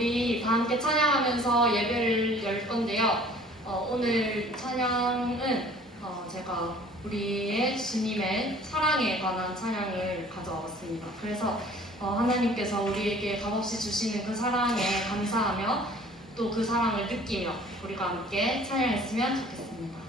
우리 다 함께 찬양하면서 예배를 열 건데요. 오늘 찬양은 제가 우리의 주님의 사랑에 관한 찬양을 가져왔습니다. 그래서 하나님께서 우리에게 값없이 주시는 그 사랑에 감사하며 또 그 사랑을 느끼며 우리가 함께 찬양했으면 좋겠습니다.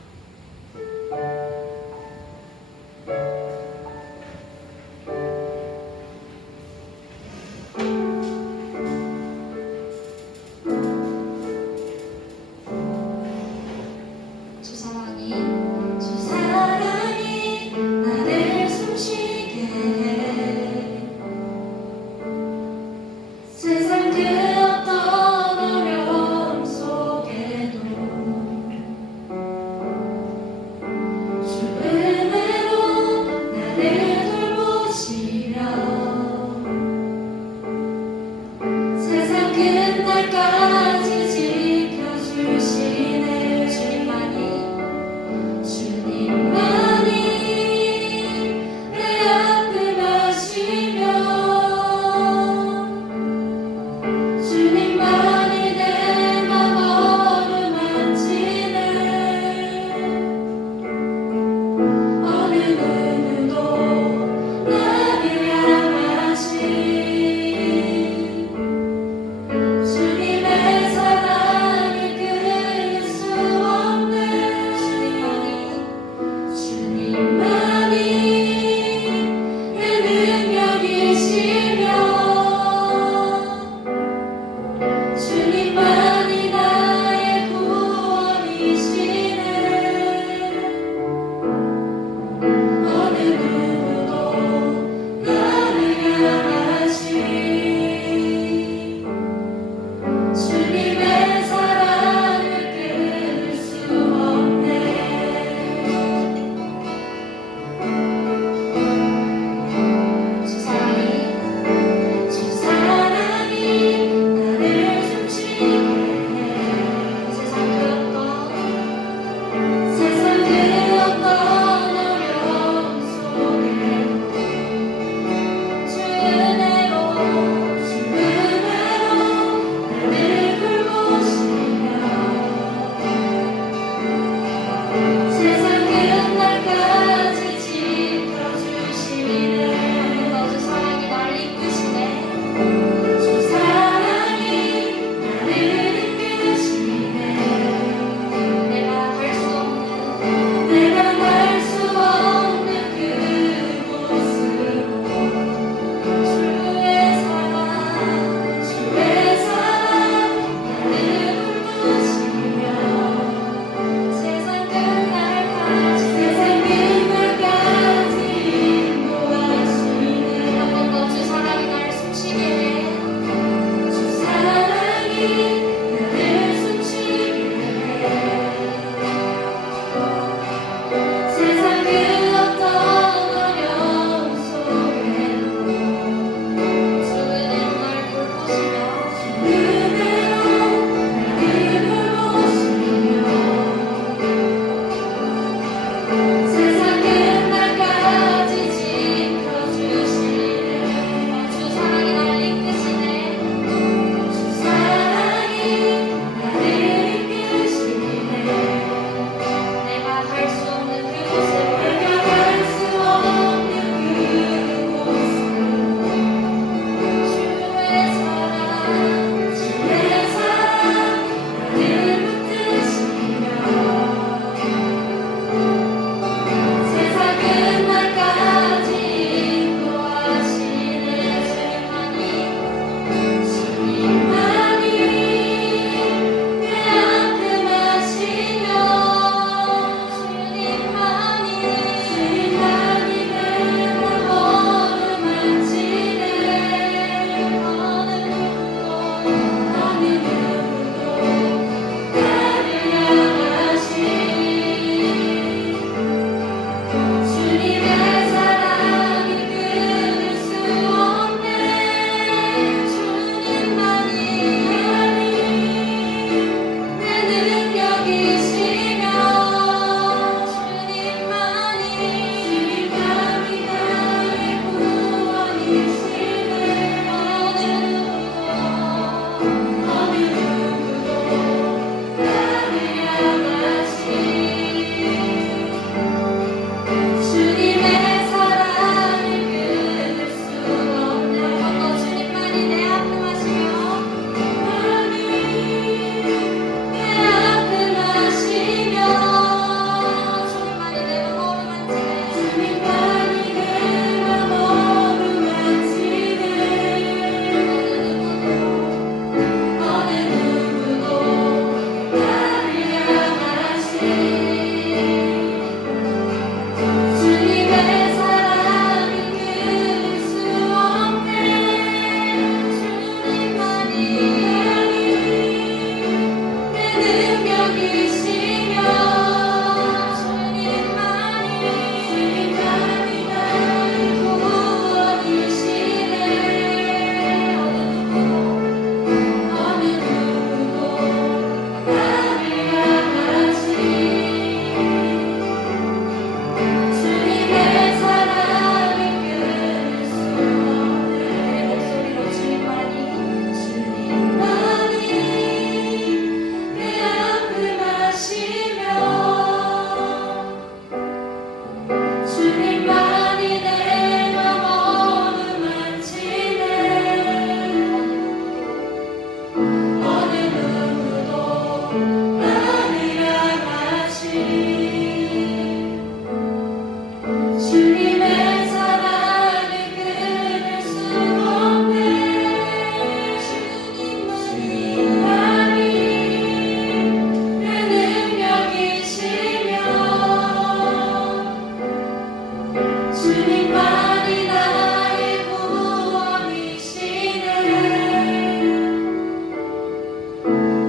주님만이 나의 구원이시네.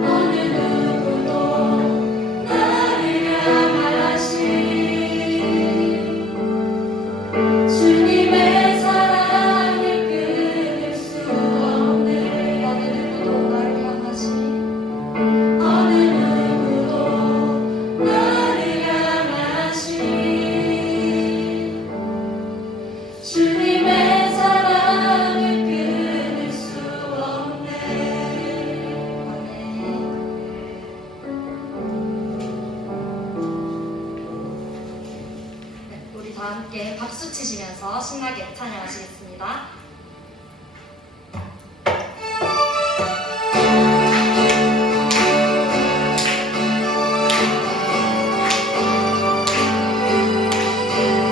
어느 누구도 나를 향하신 주님의 사랑을 끊을 수 없네. 어느 누구도 나를 향하신 어느 누구도 나를 향하신 주님의 사랑을 끊을 수 없네. 네, 우리 다 함께 박수 치시면서 신나게 찬양하시겠습니다.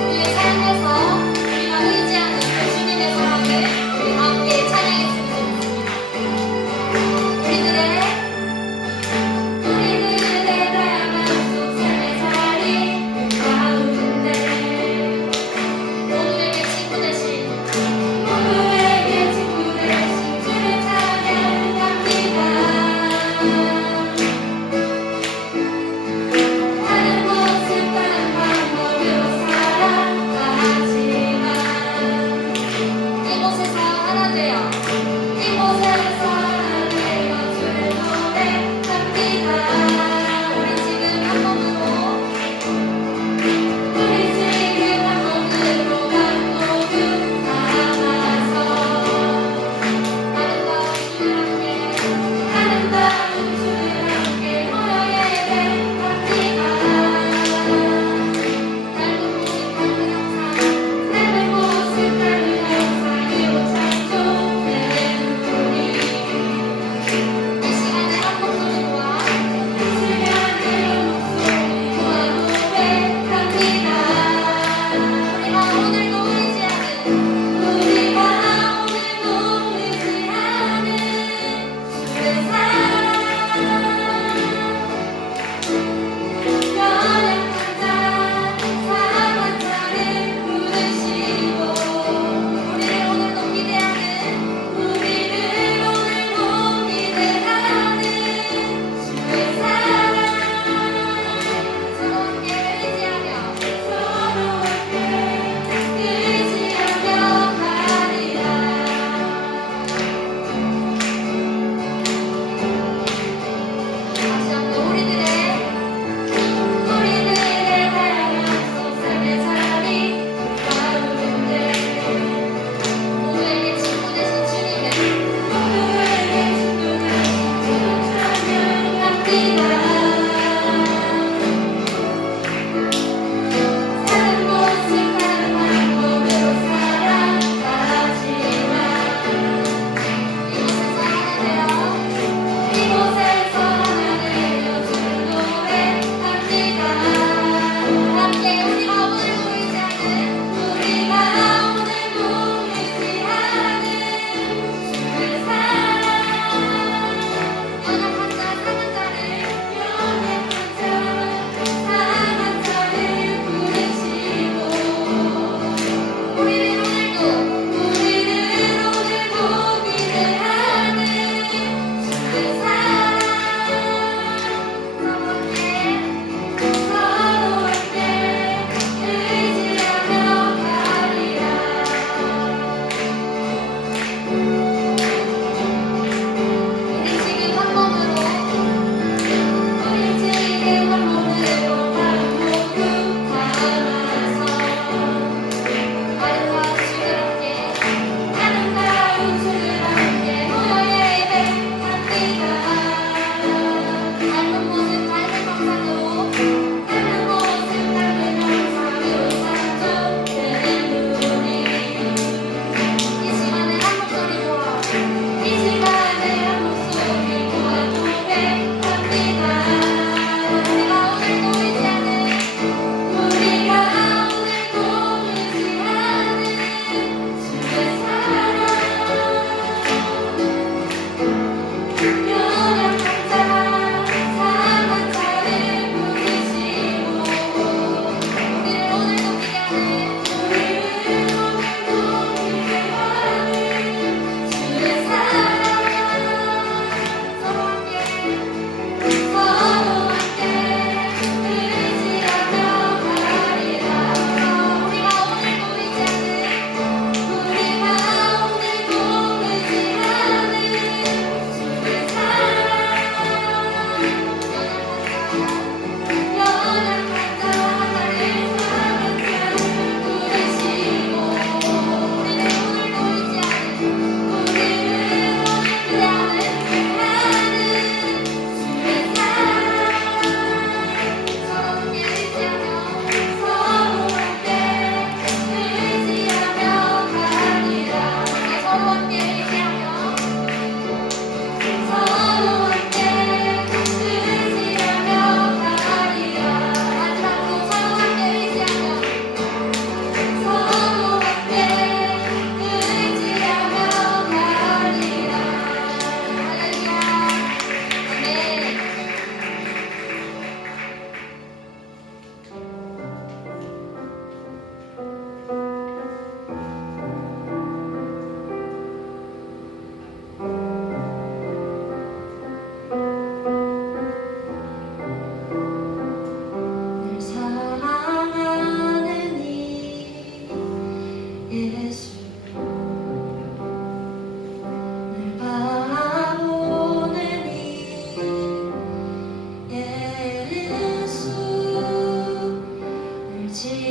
우리의 삶에서 우리가 의지하는 그 주님의 사랑을 우리 다 함께 찬양했으면 좋겠습니다. 우리들의 다양한 속 삶의 자리 가운데 모두에게 친구 되신 모두에게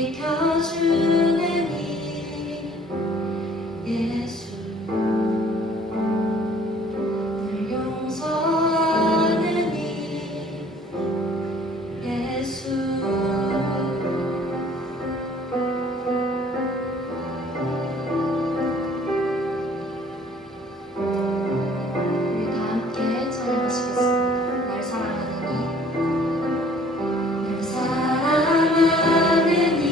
지켜주는 이 예수 늘 용서하는 이 예수 우리 다 함께 찬양하시겠습니다. 날 사랑하는 이 날 사랑하는 이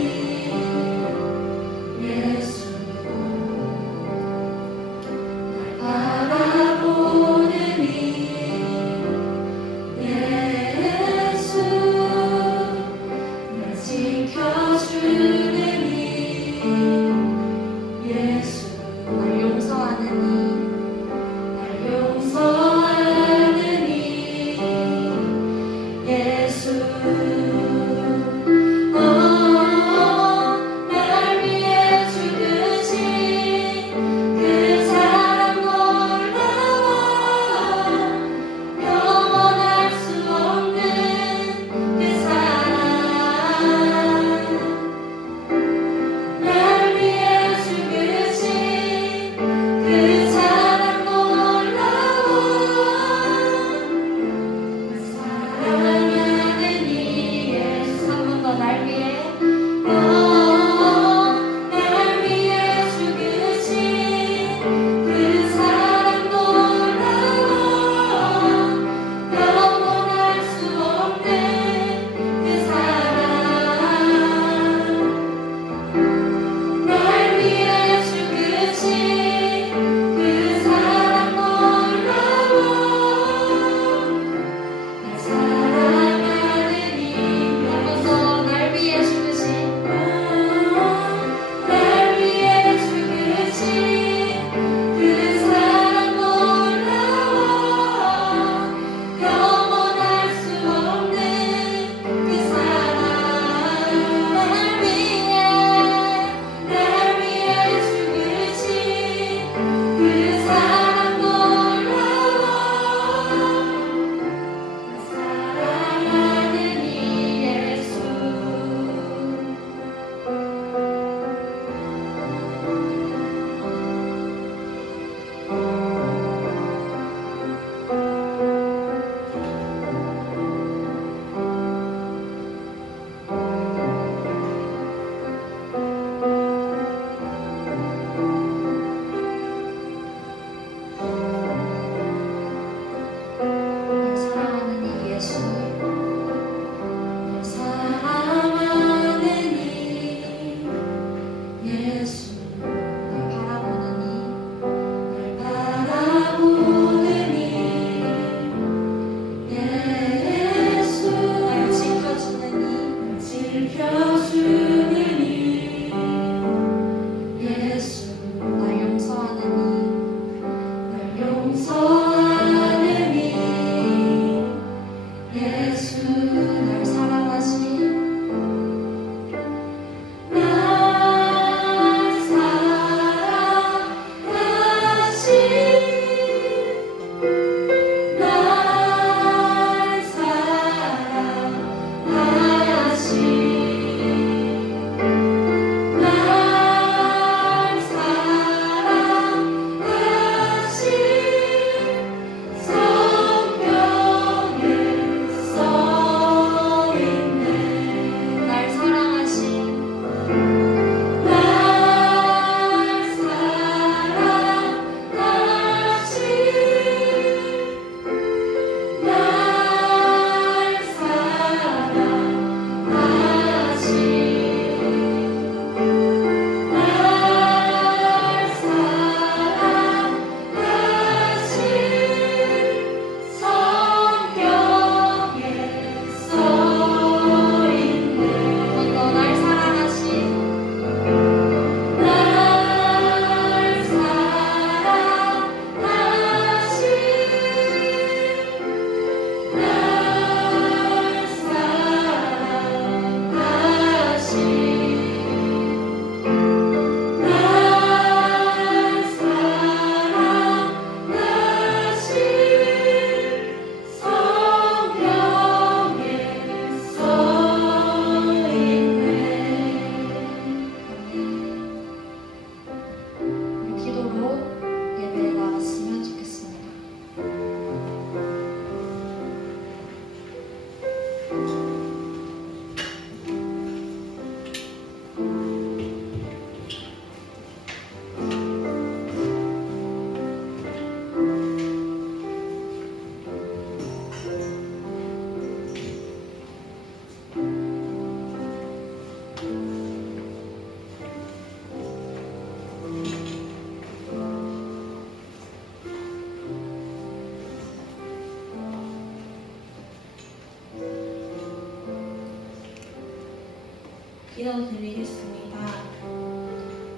기도드리겠습니다.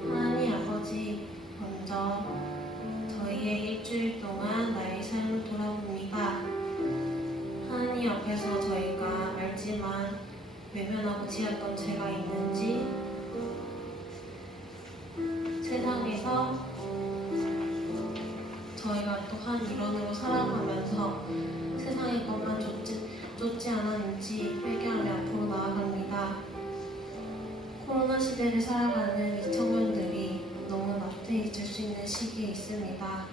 하나님 아버지, 먼저 저희의 일주일 동안 나의 삶을 돌아봅니다. 하나님 앞에서 저희가 알지만 외면하고 지었던 죄가 있는지, 세상에서 저희가 또한 일원으로 살아가면서 세상의 것만 쫓지 않았는지 회개하며 앞으로 나아갑니다. 코로나 시대를 살아가는 이 청년들이 너무 나태해질 수 있는 시기에 있습니다.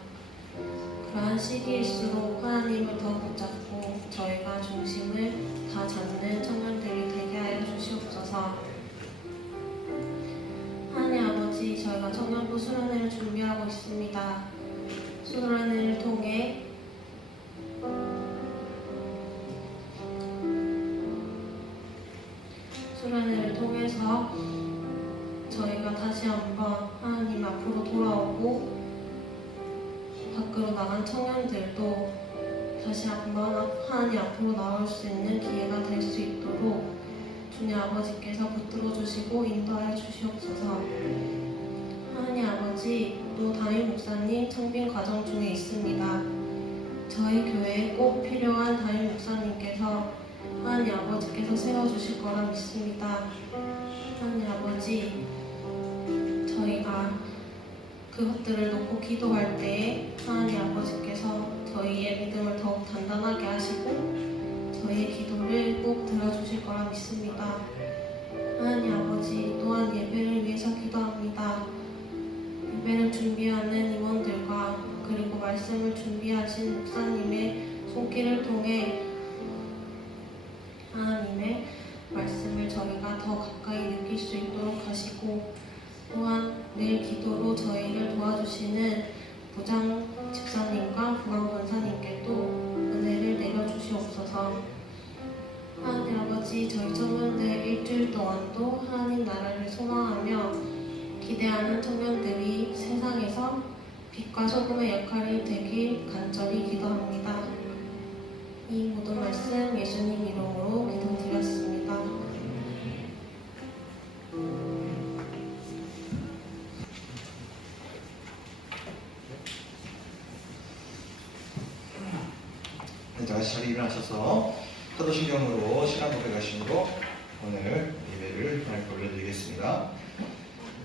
그러한 시기일수록 하나님을 더 붙잡고 저희가 중심을 다 잡는 청년들이 되게 하여 주시옵소서. 하나님 아버지, 저희가 청년부 수련회를 준비하고 있습니다. 수련회를 통해 수련회를 통해서 저희가 다시 한번 하나님 앞으로 돌아오고 밖으로 나간 청년들도 다시 한번 하나님 앞으로 나올 수 있는 기회가 될 수 있도록 주님 아버지께서 붙들어 주시고 인도하여 주시옵소서. 하나님 아버지, 또 담임 목사님 청빙 과정 중에 있습니다. 저희 교회에 꼭 필요한 담임 목사님께서 하나님 아버지께서 세워주실 거라 믿습니다. 하나님 아버지, 저희가 그것들을 놓고 기도할 때에 하나님 아버지께서 저희의 믿음을 더욱 단단하게 하시고 저희의 기도를 꼭 들어주실 거라 믿습니다. 하나님 아버지, 또한 예배를 위해서 기도합니다. 예배를 준비하는 임원들과 그리고 말씀을 준비하신 목사님의 손길을 통해 하나님의 말씀을 저희가 더 가까이 느낄 수 있도록 하시고, 또한 늘 기도로 저희를 도와주시는 부장 집사님과 부강 권사님께도 은혜를 내려주시옵소서. 하나님 아버지, 저희 청년들 일주일 동안도 하나님 나라를 소망하며 기대하는 청년들이 세상에서 빛과 소금의 역할이 되길 간절히 기도합니다. 이 모든 말씀 예수님 이름으로 기도드렸습니다. 네, 다시 자리 일어나셔서 사도신경으로 시간 고백하심으로 오늘 예배를 올려드리겠습니다.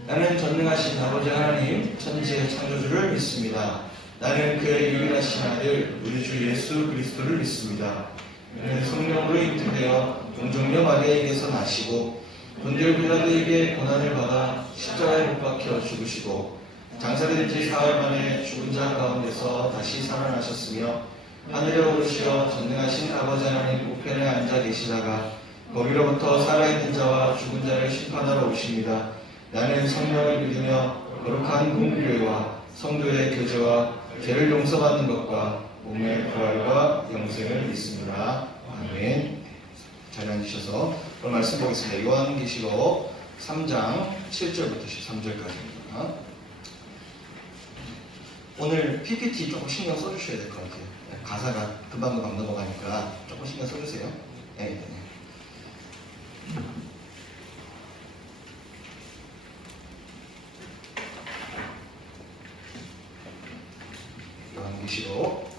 나는 전능하신 아버지 하나님 천지의 창조주를 믿습니다. 나는 그의 유일하신 아들 우리 주 예수 그리스도를 믿습니다. 그는 성령으로 잉태되어 동정녀 마리아에게서 나시고 본디오 빌라도에게 고난을 받아 십자가에 못 박혀 죽으시고 장사된 지 사흘 만에 죽은 자 가운데서 다시 살아나셨으며 하늘에 오르시어 전능하신 아버지 하나님 우편에 앉아 계시다가 거기로부터 살아있는 자와 죽은 자를 심판하러 오십니다. 나는 성령을 믿으며 거룩한 공교회와 성도의 교제와 죄를 용서받는 것과 몸의 부활과 영생을 믿습니다. 아멘. 자리 앉으셔서 오늘 말씀 보겠습니다. 요한계시록 3장 7절부터 13절까지입니다. 오늘 PPT 조금 신경 써주셔야 될 것 같아요. 가사가 금방금방 넘어가니까 조금 신경 써주세요. 네. 요한계시록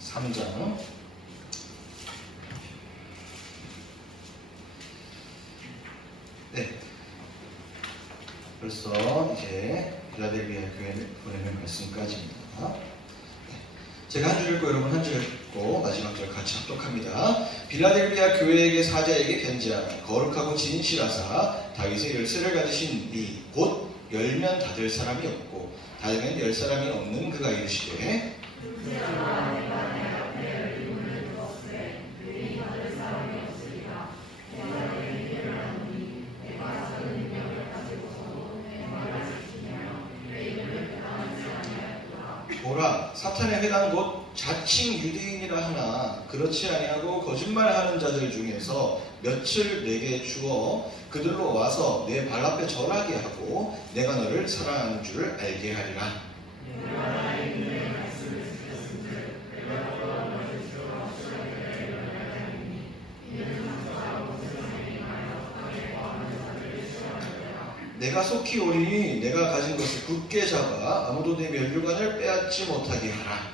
3장 네, 벌써 이제 빌라델비아 교회를 보내는 말씀까지입니다. 제가 한 줄 읽고 여러분 한 줄 읽고 마지막 절 같이 합독합니다. 빌라델비아 교회에게 사자에게 편지하라. 거룩하고 진실하사 다윗의 열쇠를 가지신 이 곧 열면 닫을 사람이 없고 닫으면 열 사람이 없는 그가 이르시되 보라, 사탄의 회당 곧 자칭 유대인이라 하나 그렇지 아니하고 거짓말하는 자들 중에서 며칠 내게 주어 그들로 와서 내 발 앞에 절하게 하고 내가 너를 사랑하는 줄 알게 하리라. 내가 속히 오리니 내가 가진 것을 굳게 잡아 아무도 내 면류관을 빼앗지 못하게 하라.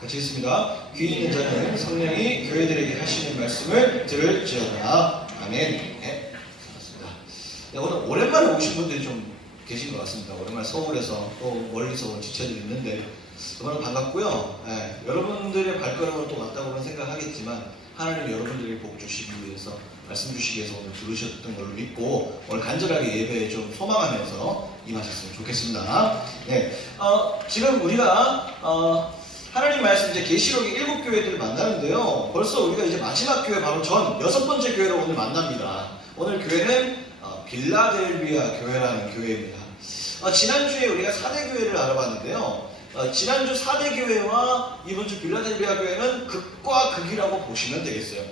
같이 읽습니다. 귀 있는 자는 성령이 교회들에게 하시는 말씀을 들을지어다. 아멘. 네, 반갑습니다. 네, 오늘 오랜만에 오신 분들이 좀 계신 것 같습니다. 오랜만에 서울에서 또 멀리서 온 지체들이 있는데 너무나 반갑고요. 네, 여러분들의 발걸음은 또 맞다고는 생각하겠지만 하나님 여러분들에게 복 주시기 위해서 말씀 주시기 위해서 오늘 부르셨던 걸로 믿고 오늘 간절하게 예배에 좀 소망하면서 임하셨으면 좋겠습니다. 네, 지금 우리가 하나님 말씀 이제 계시록의 7교회들을 만나는데요. 벌써 우리가 이제 마지막 교회 바로 전 6번째 교회로 오늘 만납니다. 오늘 교회는 빌라델비아 교회라는 교회입니다. 지난주에 우리가 4대 교회를 알아봤는데요. 지난주 4대 교회와 이번주 빌라델비아 교회는 극과 극이라고 보시면 되겠어요.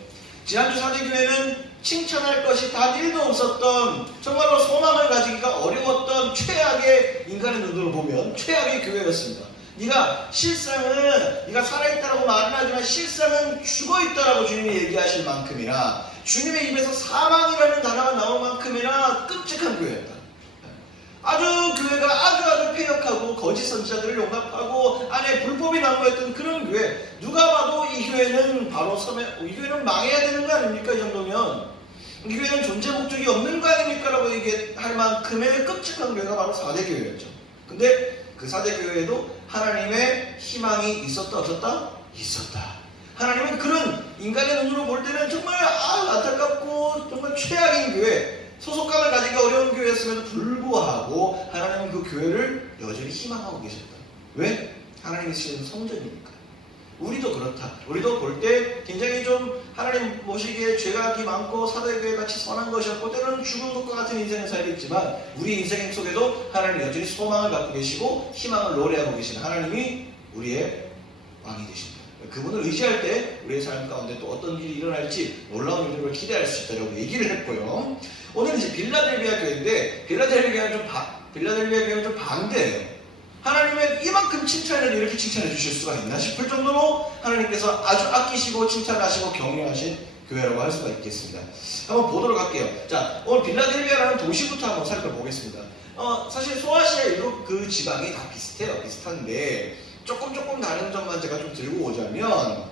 지난주 4대 교회는 칭찬할 것이 단 1도 없었던 정말로 소망을 가지기가 어려웠던 최악의 인간의 눈으로 보면 최악의 교회였습니다. 네가 실상은 네가 살아있다라고 말은 하지만 실상은 죽어있다라고 주님이 얘기하실 만큼이나 주님의 입에서 사망이라는 단어가 나올 만큼이나 끔찍한 교회였다. 아주 교회가 아주 폐역하고 거짓 선지자들을 용납하고 안에 불법이 난무했던 그런 교회. 누가 봐도 이 교회는 바로 이 교회는 망해야 되는 거 아닙니까? 이 정도면 이 교회는 존재 목적이 없는 거 아닙니까? 라고 얘기할 만큼의 끔찍한 교회가 바로 4대 교회였죠. 근데 그 4대 교회에도 하나님의 희망이 있었다 없었다? 있었다. 하나님은 그런 인간의 눈으로 볼 때는 정말 안타깝고 정말 최악인 교회, 소속감을 가지기 어려운 교회였음에도 불구하고 하나님은 그 교회를 여전히 희망하고 계셨다. 왜? 하나님이 쓰시는 성전이니까. 우리도 그렇다. 우리도 볼 때 굉장히 좀 하나님 보시기에 죄악이 많고 사대교회 같이 선한 것이었고 때로는 죽은 것과 같은 인생을 살고 있지만 우리 인생 속에도 하나님 여전히 소망을 갖고 계시고 희망을 노래하고 계신 하나님이 우리의 왕이 되십니다. 그분을 의지할 때 우리의 삶 가운데 또 어떤 일이 일어날지 놀라운 일들을 기대할 수 있다고 얘기를 했고요. 오늘은 이제 빌라델비아 교회인데 빌라델비아 교회는 좀 반대예요. 하나님은 이만큼 칭찬을 이렇게 칭찬해 주실 수가 있나 싶을 정도로 하나님께서 아주 아끼시고 칭찬하시고 격려하신 교회라고 할 수가 있겠습니다. 한번 보도록 할게요. 자, 오늘 빌라델비아라는 도시부터 한번 살펴보겠습니다. 사실 소아시아 유럽 그 지방이 다 비슷해요. 비슷한데 조금 다른 점만 제가 좀 들고 오자면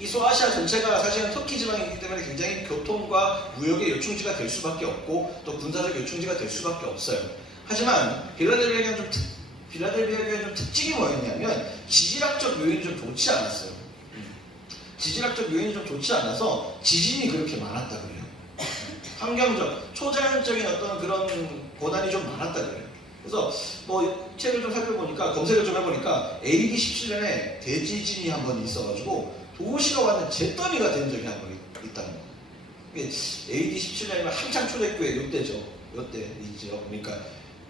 이 소아시아 전체가 사실은 터키 지방이기 때문에 굉장히 교통과 무역의 요충지가 될 수밖에 없고 또 군사적 요충지가 될 수밖에 없어요. 하지만 빌라델비아가 좀 특징이 뭐였냐면 지질학적 요인이 좀 좋지 않았어요. 지질학적 요인이 좀 좋지 않아서 지진이 그렇게 많았다 그래요. 환경적, 초자연적인 어떤 그런 고난이 좀 많았다 그래요. 그래서 뭐 책을 좀 살펴보니까 검색을 좀 해보니까 AD 17년에 대지진이 한 번 있어가지고 도시가 완전 잿더미가 된 적이 한 번 있다는 거예요. 이게 AD 17년이면 한창 초대교회 요때죠. 요때 있죠. 그러니까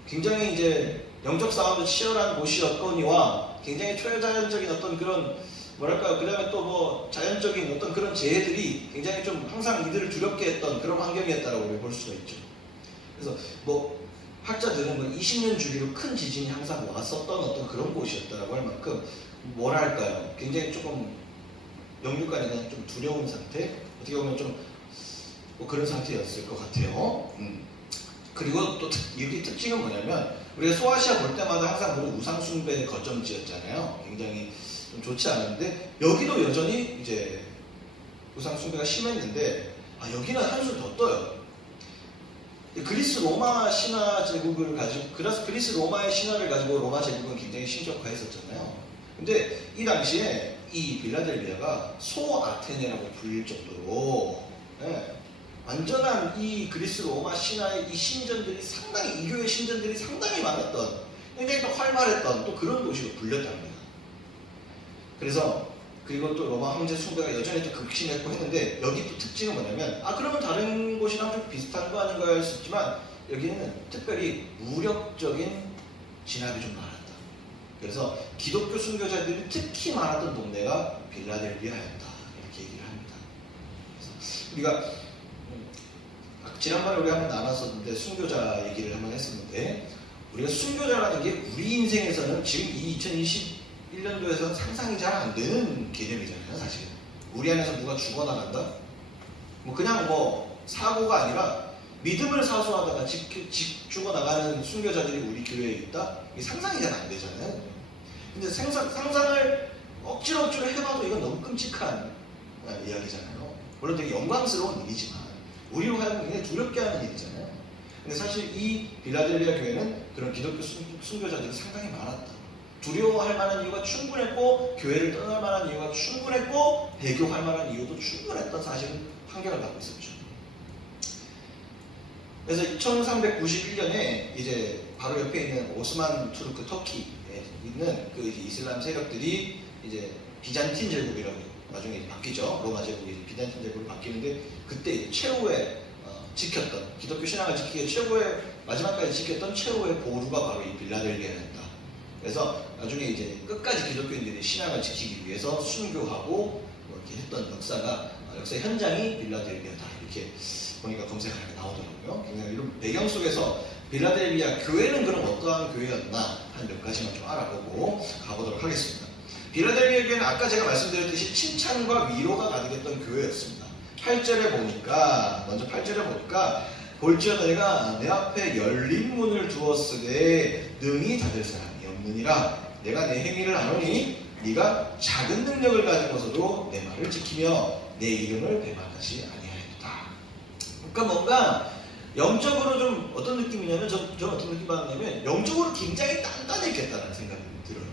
굉장히 이제 영적 싸움도 치열한 곳이었거니와 굉장히 초자연적인 어떤 그런 뭐랄까요. 그 다음에 또 뭐 자연적인 어떤 그런 재해들이 굉장히 좀 항상 이들을 두렵게 했던 그런 환경이었다라고 볼 수가 있죠. 그래서 뭐 학자들은 뭐 20년 주기로 큰 지진이 항상 왔었던 어떤 그런 곳이었다라고 할 만큼 뭐랄까요. 굉장히 조금 영육간에 그냥 좀 두려운 상태? 어떻게 보면 좀 뭐 그런 상태였을 것 같아요. 그리고 또 여기 특징은 뭐냐면 우리가 소아시아 볼 때마다 항상 보는 우상숭배의 거점지였잖아요. 굉장히 좀 좋지 않았는데 여기도 여전히 이제 우상숭배가 심했는데 여기는 한술 더 떠요. 그리스 로마 신화 제국을 가지고 그리스 로마의 신화를 가지고 로마 제국은 굉장히 신적화했었잖아요. 근데 이 당시에 이 빌라델비아가 소아테네라고 불릴 정도로 완전한 이 그리스 로마 신화의 이 신전들이 상당히 이 교회 신전들이 상당히 많았던 굉장히 또 활발했던 또 그런 도시로 불렸답니다. 그래서 그리고 또 로마 황제 숭배가 여전히 또 극심했고 했는데 여기 또 특징은 뭐냐면 그러면 다른 곳이랑 좀 비슷한 거 아닌가 할 수 있지만 여기는 특별히 무력적인 진압이 좀 많았다. 그래서 기독교 순교자들이 특히 많았던 동네가 빌라델비아였다 이렇게 얘기를 합니다. 그래서 우리가 지난번에 우리 한번 나눴었는데 순교자 얘기를 한번 했었는데 우리가 순교자라는 게 우리 인생에서는 지금 이 2021년도에서는 상상이 잘 안 되는 개념이잖아요. 사실은 우리 안에서 누가 죽어나간다? 뭐 그냥 뭐 사고가 아니라 믿음을 사수하다가 죽어나가는 순교자들이 우리 교회에 있다? 이게 상상이 잘 안 되잖아요. 근데 상상을 억지로 해봐도 이건 너무 끔찍한 이야기잖아요. 물론 되게 영광스러운 일이지만 우리로 하여금 굉장히 두렵게 하는 일이잖아요. 근데 사실 이 빌라델비아 교회는 그런 기독교 순교자들이 상당히 많았다. 두려워할 만한 이유가 충분했고 교회를 떠날 만한 이유가 충분했고 배교할 만한 이유도 충분했던 사실은 환경을 갖고 있었죠. 그래서 1391년에 이제 바로 옆에 있는 오스만 투르크 터키에 있는 그 이제 이슬람 세력들이 이제 비잔틴 제국이라고 나중에 바뀌죠. 로마 제국이 비잔틴 제국으로 바뀌는데 그때 최후의 지켰던 기독교 신앙을 지키기 최고의 마지막까지 지켰던 최후의 보루가 바로 이 빌라델비아였다. 그래서 나중에 이제 끝까지 기독교인들이 신앙을 지키기 위해서 순교하고 뭐 이렇게 했던 역사 현장이 빌라델비아다. 이렇게 보니까 검색하니까 나오더라고요. 굉장히 이런 배경 속에서 빌라델비아 교회는 그럼 어떠한 교회였나 한 몇 가지만 좀 알아보고 가보도록 하겠습니다. 빌라델비아 교회는 아까 제가 말씀드렸듯이 칭찬과 위로가 가득했던 교회였습니다. 8절에 보니까 먼저 8절에 보니까 볼지어다 내가 내 앞에 열린 문을 두었으되 능히 닫을 사람이 없느니라. 내가 내 행위를 아노니 네가 작은 능력을 가지고서도 내 말을 지키며 내 이름을 배반하지 아니하였다. 그러니까 뭔가 영적으로 좀 어떤 느낌이냐면 저는 어떤 느낌 받았냐면 영적으로 굉장히 단단했겠다는 생각이 들어요.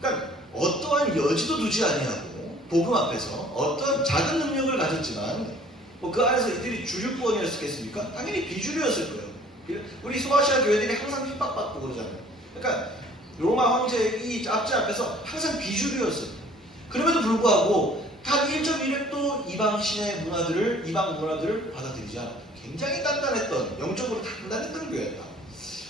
그러니까 어떠한 여지도 두지 아니하고 복음 앞에서 어떤 작은 능력을 가졌지만 뭐 그 안에서 이들이 주류권이었겠습니까? 당연히 비주류였을 거예요. 우리 소아시아 교회들이 항상 핍박받고 그러잖아요. 그러니까 로마 황제의 이 압제 앞에서 항상 비주류였어요. 그럼에도 불구하고 단 1.1획도 이방 문화들을 받아들이지 않았다. 굉장히 단단했던, 영적으로 단단했던 교회였다.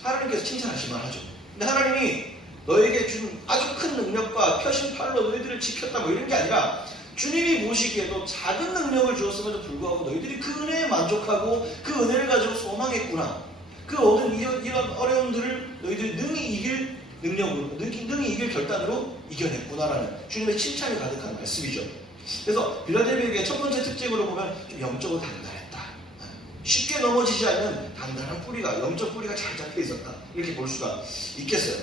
하나님께서 칭찬하실만 하죠. 근데 하나님이 너에게 준 아주 큰 능력과 표신팔로 너희들을 지켰다 뭐 이런 게 아니라 주님이 보시기에도 작은 능력을 주었음에도 불구하고 너희들이 그 은혜에 만족하고 그 은혜를 가지고 소망했구나. 그 얻은 이런 어려움들을 너희들이 능히 이길 능력으로, 능히 이길 결단으로 이겨냈구나라는 주님의 칭찬이 가득한 말씀이죠. 그래서 빌라델비아의 첫 번째 특징으로 보면 좀 영적으로 단단했다. 쉽게 넘어지지 않는 단단한 뿌리가, 영적 뿌리가 잘 잡혀 있었다. 이렇게 볼 수가 있겠어요.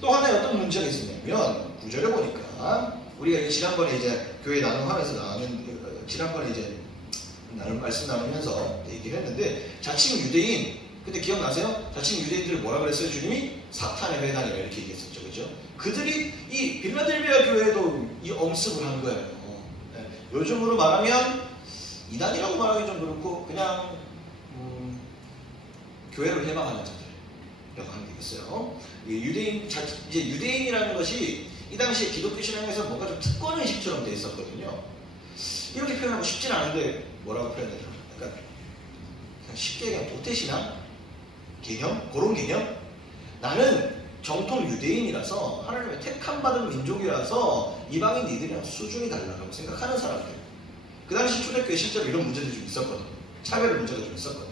또 하나의 어떤 문제가 있었냐면 9절에 보니까 우리가 지난번에 이제 교회 나눔하면서 지난번에 이제 말씀 나누면서 얘기를 했는데 자칭 유대인, 근데 기억나세요? 자칭 유대인들을 뭐라 그랬어요? 주님이 사탄의 회당이라 이렇게 얘기했었죠. 그죠? 그들이 이 빌라델비아 교회에도 이 엄습을 한 거예요. 요즘으로 말하면 이단이라고 말하기 좀 그렇고 그냥 교회를 해방하는 자들이라고 하면 되겠어요. 이제 유대인이라는 것이 이 당시에 기독교 신앙에서 뭔가 좀 특권 의식처럼 돼 있었거든요. 이렇게 표현하고 싶진 않은데 뭐라고 표현해야 되나? 그러니까 그냥 쉽게 그냥 도태신앙 개념, 그런 개념. 나는 정통 유대인이라서 하나님의 택함 받은 민족이라서 이방인 니들이랑 수준이 달라고 생각하는 사람들. 그 당시 초대교회 실제로 이런 문제들이 좀 있었거든요. 차별 문제가 좀 있었거든요.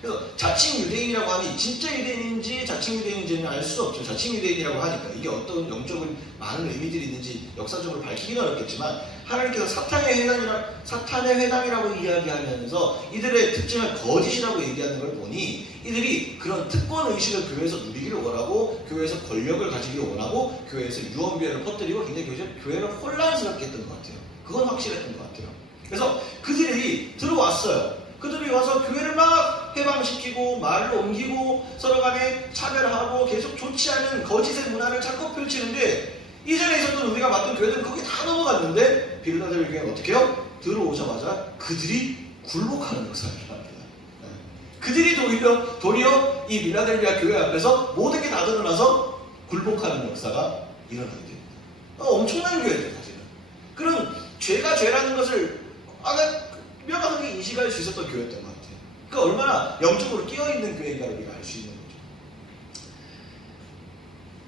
그래서 자칭 유대인이라고 하니 진짜 유대인인지 자칭 유대인인지는 알 수 없죠. 자칭 유대인이라고 하니까 이게 어떤 영적인 많은 의미들이 있는지 역사적으로 밝히기는 어렵겠지만 하나님께서 사탄의 회당이라고 이야기하면서 이들의 특징을 거짓이라고 얘기하는 걸 보니 이들이 그런 특권 의식을 교회에서 누리기를 원하고 교회에서 권력을 가지기를 원하고 교회에서 유언비어를 퍼뜨리고 굉장히 교회를 혼란스럽게 했던 것 같아요. 그건 확실했던 것 같아요. 그래서 그들이 들어왔어요. 그들이 와서 교회를 막 해방시키고 말을 옮기고 서로 간에 차별하고 계속 좋지 않은 거짓의 문화를 자꾸 펼치는데 이전에 있었던 우리가 맡은 교회들은 거기 다 넘어갔는데 빌라델비아 교회는 어떻게 해요? 들어오자마자 그들이 굴복하는 역사를 일어납니다. 그들이 도리어 이 빌라델비아 교회 앞에서 모든 게 다 드러나서 굴복하는 역사가 일어나게 됩니다. 엄청난 교회들 사실은. 그런 죄가 죄라는 것을 명확하게 인식할 수 있었던 교회였던 것 같아요. 그러니까 얼마나 영적으로 깨어있는 교회인가를 우리가 알 수 있는 거죠.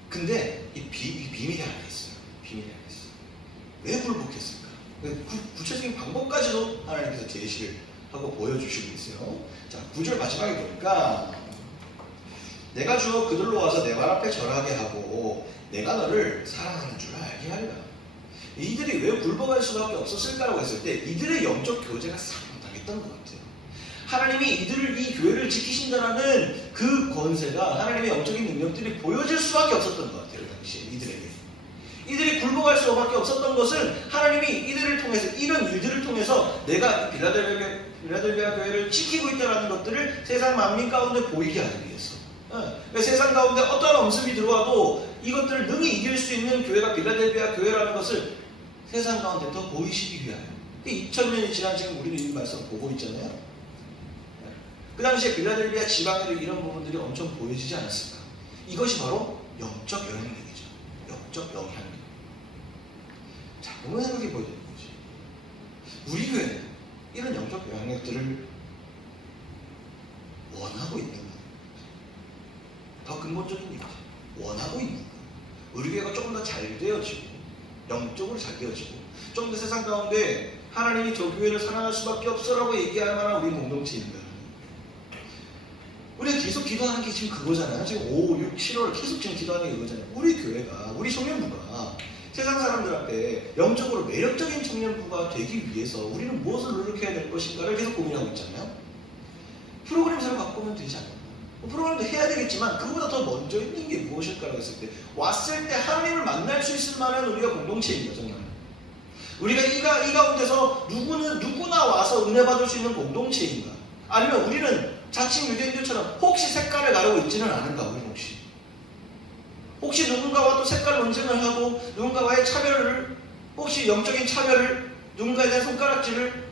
근데 이 비밀이 하나 있어요. 비밀이 하나 있어요. 왜 굴복했을까? 구체적인 방법까지도 하나님께서 제시를 하고 보여주시고 있어요. 자, 9절 마지막에 보니까 내가 주어 그들로 와서 내 발 앞에 절하게 하고 내가 너를 사랑하는 줄 알게 하리라. 이들이 왜 굴복할 수밖에 없었을까라고 했을 때 이들의 영적 교제가 상당했던 것 같아요. 하나님이 이 교회를 지키신다라는 그 권세가 하나님의 영적인 능력들이 보여질 수밖에 없었던 것 같아요. 당시에 이들이 굴복할 수밖에 없었던 것은 하나님이 이들을 통해서 이런 일들을 통해서 내가 빌라델비아 교회를 지키고 있다는 것들을 세상 만민 가운데 보이게 하기 위해서 세상 가운데 어떠한 엄습이 들어와도 이것들을 능히 이길 수 있는 교회가 빌라델비아 교회라는 것을 세상 가운데 더 보이시기 위하여 2000년이 지난 지금 우리는 이 말씀 보고 있잖아요. 그 당시에 빌라델비아 지방에도 이런 부분들이 엄청 보여지지 않았을까. 이것이 바로 영적 영향력이죠. 영적 영향력. 자, 그런 생각이 보여지는 거지. 우리 교회는 이런 영적 영향력들을 원하고 있는 거예요. 더 근본적인 얘기죠. 원하고 있는 거예요. 우리 교회가 조금 더 잘 되어지고 영적으로 잘 되어지고 좀 더 세상 가운데 하나님이 저 교회를 사랑할 수밖에 없어라고 얘기할 만한 우리 공동체입니다. 우리가 계속 기도하는 게 지금 그거잖아요. 지금 5, 6, 7월 계속 지금 기도하는 게 그거잖아요. 우리 교회가, 우리 청년부가 세상 사람들 앞에 영적으로 매력적인 청년부가 되기 위해서 우리는 무엇을 노력해야 될 것인가를 계속 고민하고 있잖아요. 프로그램처럼 바꾸면 되지 않나요? 프로그램도 해야 되겠지만 그보다 더 먼저 있는 게 무엇일까라고 했을 때 왔을 때 하나님을 만날 수 있을 만한 우리가 공동체입니다. 정말 우리가 이 가운데서 누구나 와서 은혜 받을 수 있는 공동체인가? 아니면 우리는 자칭 유대인들처럼 혹시 색깔을 가르고 있지는 않은가? 우리는 혹시 누군가와 또 색깔 논쟁을 하고 누군가와의 차별을 혹시 영적인 차별을 누군가에 대한 손가락질을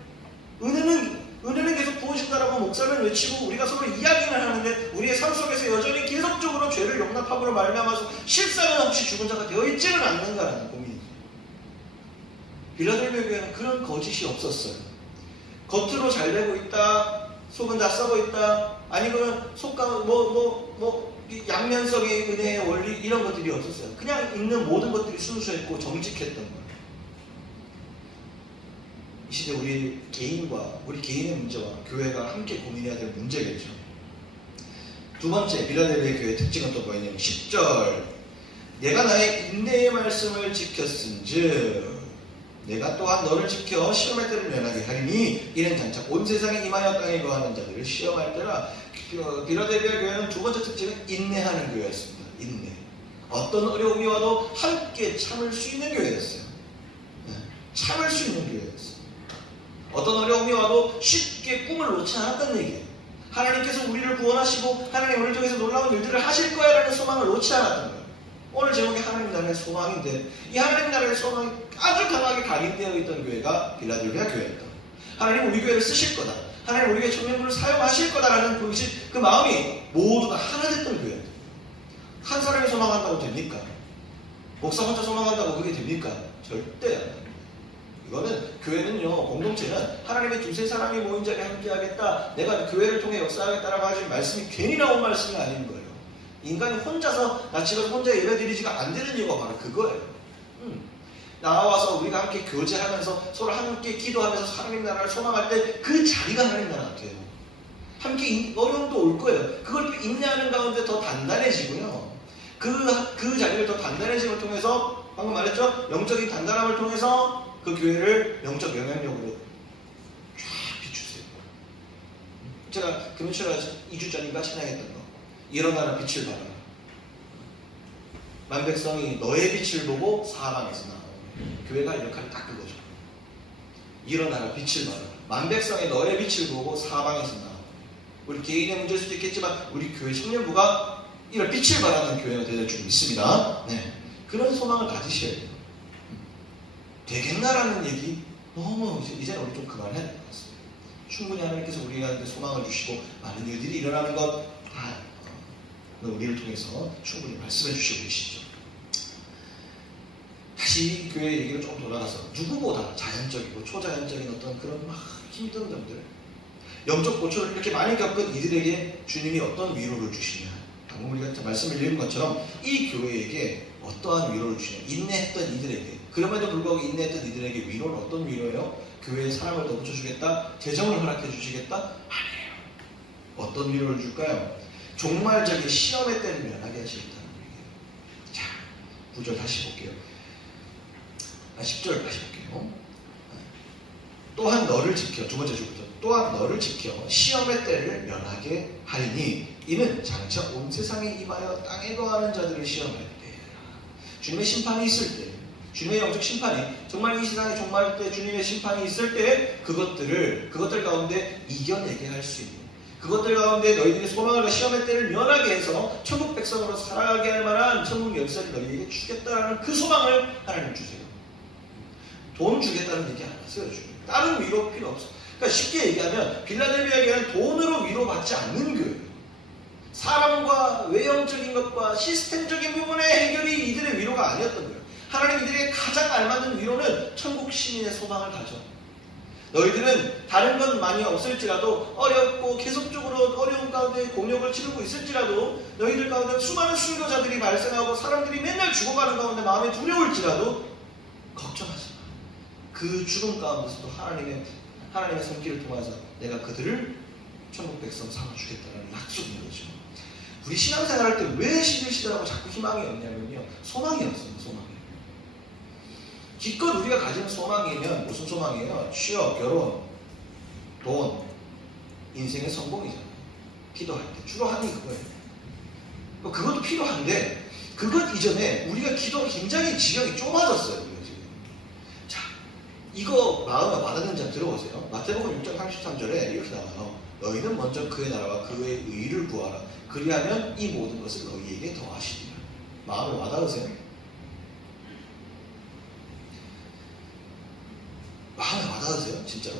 은혜는 계속 부어진다라고 목사는 외치고 우리가 서로 이야기를 하는데 우리의 삶 속에서 여전히 계속적으로 죄를 용납함으로 말미암아서 실상은 없이 죽은 자가 되어 있지는 않는가라는 고민이죠. 빌라델비아 교회는 그런 거짓이 없었어요. 겉으로 잘 되고 있다, 속은 다 썩어 있다, 아니면 속과 양면성의 은혜의 원리 이런 것들이 없었어요. 그냥 있는 모든 것들이 순수했고 정직했던 거예요. 이 시대 우리 개인의 문제와 교회가 함께 고민해야 될 문제겠죠. 두 번째 빌라델비아 교회의 특징은 또 뭐냐면 10절 내가 나의 인내의 말씀을 지켰은즉 내가 또한 너를 지켜 시험할 때를 면하게 하리니 이는 장차 온 세상에 임하여 땅에 거하는 자들을 시험할 때라. 빌라델비아 교회는 두 번째 특징은 인내하는 교회였습니다. 인내. 어떤 어려움이 와도 함께 참을 수 있는 교회였어요. 참을 수 있는 교회였어요. 어떤 어려움이 와도 쉽게 꿈을 놓지 않았다는 얘기예요. 하나님께서 우리를 구원하시고 하나님 우리를 통해서 놀라운 일들을 하실 거야라는 소망을 놓지 않았던 거예요. 오늘 제목이 하나님 나라의 소망인데 이 하나님 나라의 소망이 아주 강하게 각인되어 있던 교회가 빌라델비아 교회였다. 하나님 우리 교회를 쓰실 거다. 하나님 우리 교회 청년부를 사용하실 거다라는 그 마음이 모두가 하나 됐던 교회였다. 한 사람이 소망한다고 됩니까? 목사 혼자 소망한다고 그게 됩니까? 절대 안 됩니다. 이거는 교회는요, 공동체는 하나님의 두세 사람이 모인 자리에 함께 하겠다, 내가 교회를 통해 역사하겠다라고 하신 말씀이 괜히 나온 말씀이 아닌 거예요. 인간이 혼자서 집에서 혼자 예배 드리지가 안 되는 이유가 바로 그거예요. 나와서 우리가 함께 교제하면서 서로 함께 기도하면서 하나님 나라를 소망할 때 그 자리가 하나님 나라가 돼요. 함께 어려움도 올 거예요. 그걸 또 인내하는 가운데 더 단단해지고요. 그 자리를 더 단단해짐을 통해서 방금 말했죠? 영적인 단단함을 통해서 그 교회를 영적 영향력으로 쫙 비추세요. 제가 금요일에 2주 전인가 찬양했던 거, 일어나라 빛을 발하라. 만백성이 너의 빛을 보고 사방에서 나오고, 교회가 역할이 딱 그거죠. 일어나라 빛을 발하라. 만백성이 너의 빛을 보고 사방에서 나오고. 우리 개인의 문제일 수도 있겠지만 우리 교회 청년부가 이런 빛을 발하는 교회가 되는 줄 믿습니다. 네. 그런 소망을 가지셔야 돼요. 되겠나라는 얘기 너무 이제는 우리 좀 그만해야 될 것 같습니다. 충분히 하나님께서 우리한테 소망을 주시고 많은 일들이 일어나는 것 다 우리를 통해서 충분히 말씀해 주시고 계시죠. 다시 교회 얘기를 조금 돌아가서 누구보다 자연적이고 초자연적인 어떤 그런 막 힘든 점들, 영적 고초를 이렇게 많이 겪은 이들에게 주님이 어떤 위로를 주시냐. 방금 우리가 말씀을 읽은 것처럼 이 교회에게 어떠한 위로를 주냐? 인내했던 이들에게. 그럼에도 불구하고 인내했던 이들에게 위로는 어떤 위로예요? 교회에 사람을 더 붙여주겠다? 재정을 허락해 주시겠다? 아니에요. 어떤 위로를 줄까요? 종말적인 시험의 때를 면하게 하시겠다는 얘기예요. 자, 9절 다시 볼게요. 10절 다시 볼게요. 또한 너를 지켜, 두 번째 줄부터. 또한 너를 지켜 시험의 때를 면하게 하리니 이는 장차 온 세상에 임하여 땅에 거하는 자들을 시험할 때라. 주님의 심판이 있을 때, 주님의 영적 심판이 정말 이 세상에 종말 때 주님의 심판이 있을 때 그것들 가운데 이겨내게 할 수 있는, 그것들 가운데 너희들이 소망을 시험의 때를 면하게 해서 천국 백성으로 살아가게 할 만한 천국 역사를 너희에게 주겠다라는 그 소망을 하나님 주세요. 돈 주겠다는 얘기 안 하세요. 주님. 다른 위로 필요 없어. 그러니까 쉽게 얘기하면 빌라델비아 교회는 돈으로 위로받지 않는 교회예요. 사람과 외형적인 것과 시스템적인 부분의 해결이 이들의 위로가 아니었던 거예요. 하나님 이들에게 가장 알맞는 위로는 천국 시민의 소망을 가져. 너희들은 다른 건 많이 없을지라도 어렵고 계속적으로 어려운 가운데 공역을 치르고 있을지라도 너희들 가운데 수많은 순교자들이 발생하고 사람들이 맨날 죽어가는 가운데 마음이 두려울지라도 걱정하지 마. 그 죽음 가운데서도 하나님의 손길을 통해서 내가 그들을 천국 백성 삼아주겠다는 약속인 거죠. 우리 신앙생활 할 때 왜 11시대라고 자꾸 희망이 없냐면요, 소망이 없어요. 소망이. 기껏 우리가 가진 소망이면 무슨 소망이에요? 취업, 결혼, 돈, 인생의 성공이잖아요. 기도할 때 주로 하는 게 그거예요. 그것도 필요한데 그것 이전에 우리가 기도가 굉장히 지경이 좁아졌어요. 우리가 지금. 자, 이거 마음에 와닿는 점 들어보세요. 마태복음 6장 33절에 이렇게 나와요. 너희는 먼저 그의 나라와 그의 의를 구하라. 그리하면 이 모든 것을 너희에게 더하시리라. 마음에 와닿으세요? 마음에 와닿으세요? 진짜로?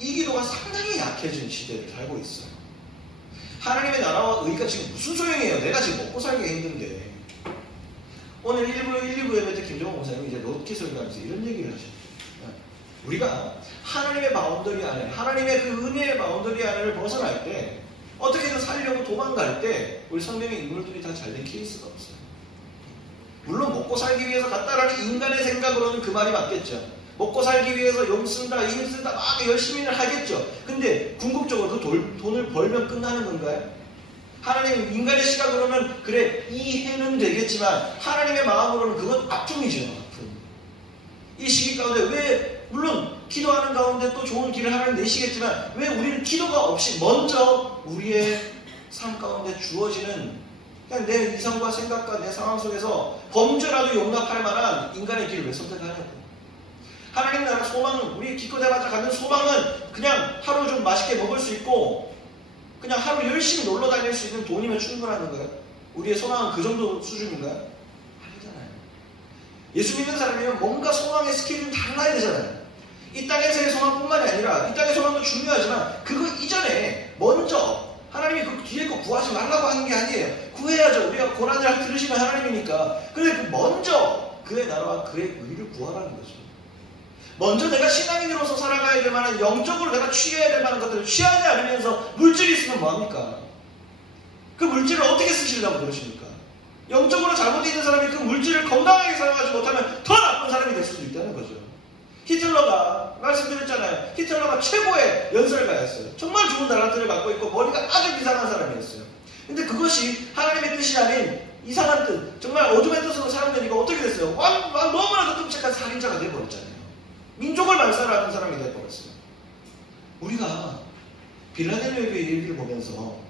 이 기도가 상당히 약해진 시대를 살고 있어요. 하나님의 나라와 의가 지금 무슨 소용이에요? 내가 지금 먹고 살기가 힘든데. 오늘 1, 2부 예배 때 김정은 목사님이 이제 롯기 설교하면서 이런 얘기를 하셨어요. 우리가 하나님의 바운더리 안에, 하나님의 그 은혜의 바운더리 안을 벗어날 때, 어떻게든 살려고 도망갈 때 우리 성경의 인물들이 다 잘된 케이스가 없어요. 물론 먹고 살기 위해서 갔다라는 인간의 생각으로는 그 말이 맞겠죠. 먹고 살기 위해서 용 쓴다, 힘 쓴다, 막 열심히는 하겠죠. 근데 궁극적으로 그 돈을 벌면 끝나는 건가요? 하나님 인간의 시각으로는 그래 이해는 되겠지만 하나님의 마음으로는 그건 아픔이죠. 아픔. 이 시기 가운데 왜 물론 기도하는 가운데 또 좋은 길을 하나님 내시겠지만 왜 우리는 기도가 없이 먼저 우리의 삶 가운데 주어지는 그냥 내 이성과 생각과 내 상황 속에서 범죄라도 용납할 만한 인간의 길을 왜 선택하냐고. 하나님 나라 소망은, 우리 기껏 해봤자 갖는 소망은 그냥 하루 좀 맛있게 먹을 수 있고 그냥 하루 열심히 놀러 다닐 수 있는 돈이면 충분한 거예요? 우리의 소망은 그 정도 수준인가요? 아니잖아요. 예수 믿는 사람이면 뭔가 소망의 스케일이 달라야 되잖아요. 이 땅에서의 소망뿐만이 아니라 이 땅의 소망도 중요하지만 그거 이전에 먼저 하나님이 그 뒤에 거 구하지 말라고 하는 게 아니에요. 구해야죠. 우리가 고난을 들으시면 하나님이니까. 근데 그 먼저 그의 나라와 그의 의를 구하라는 거죠. 먼저 내가 신앙인으로서 살아가야 될 만한 영적으로 내가 취해야 될 만한 것들을 취하지 않으면서 물질이 있으면 뭐합니까? 그 물질을 어떻게 쓰시려고 그러십니까? 영적으로 잘못되어 있는 사람이 그 물질을 건강하게 사용하지 못하면 더 나쁜 사람이 될 수도 있다는 거죠. 히틀러가 말씀드렸잖아요. 히틀러가 최고의 연설가였어요. 정말 좋은 달란트를 갖고 있고 머리가 아주 이상한 사람이었어요. 근데 그것이 하나님의 뜻이 아닌 이상한 뜻, 정말 어둠의 뜻으로 사람들이 이거 어떻게 됐어요? 너무나도 끔찍한 살인자가 되어버렸잖아요. 민족을 말살하는 사람이 되어버렸어요. 우리가 빌라델비아의 얘기를 보면서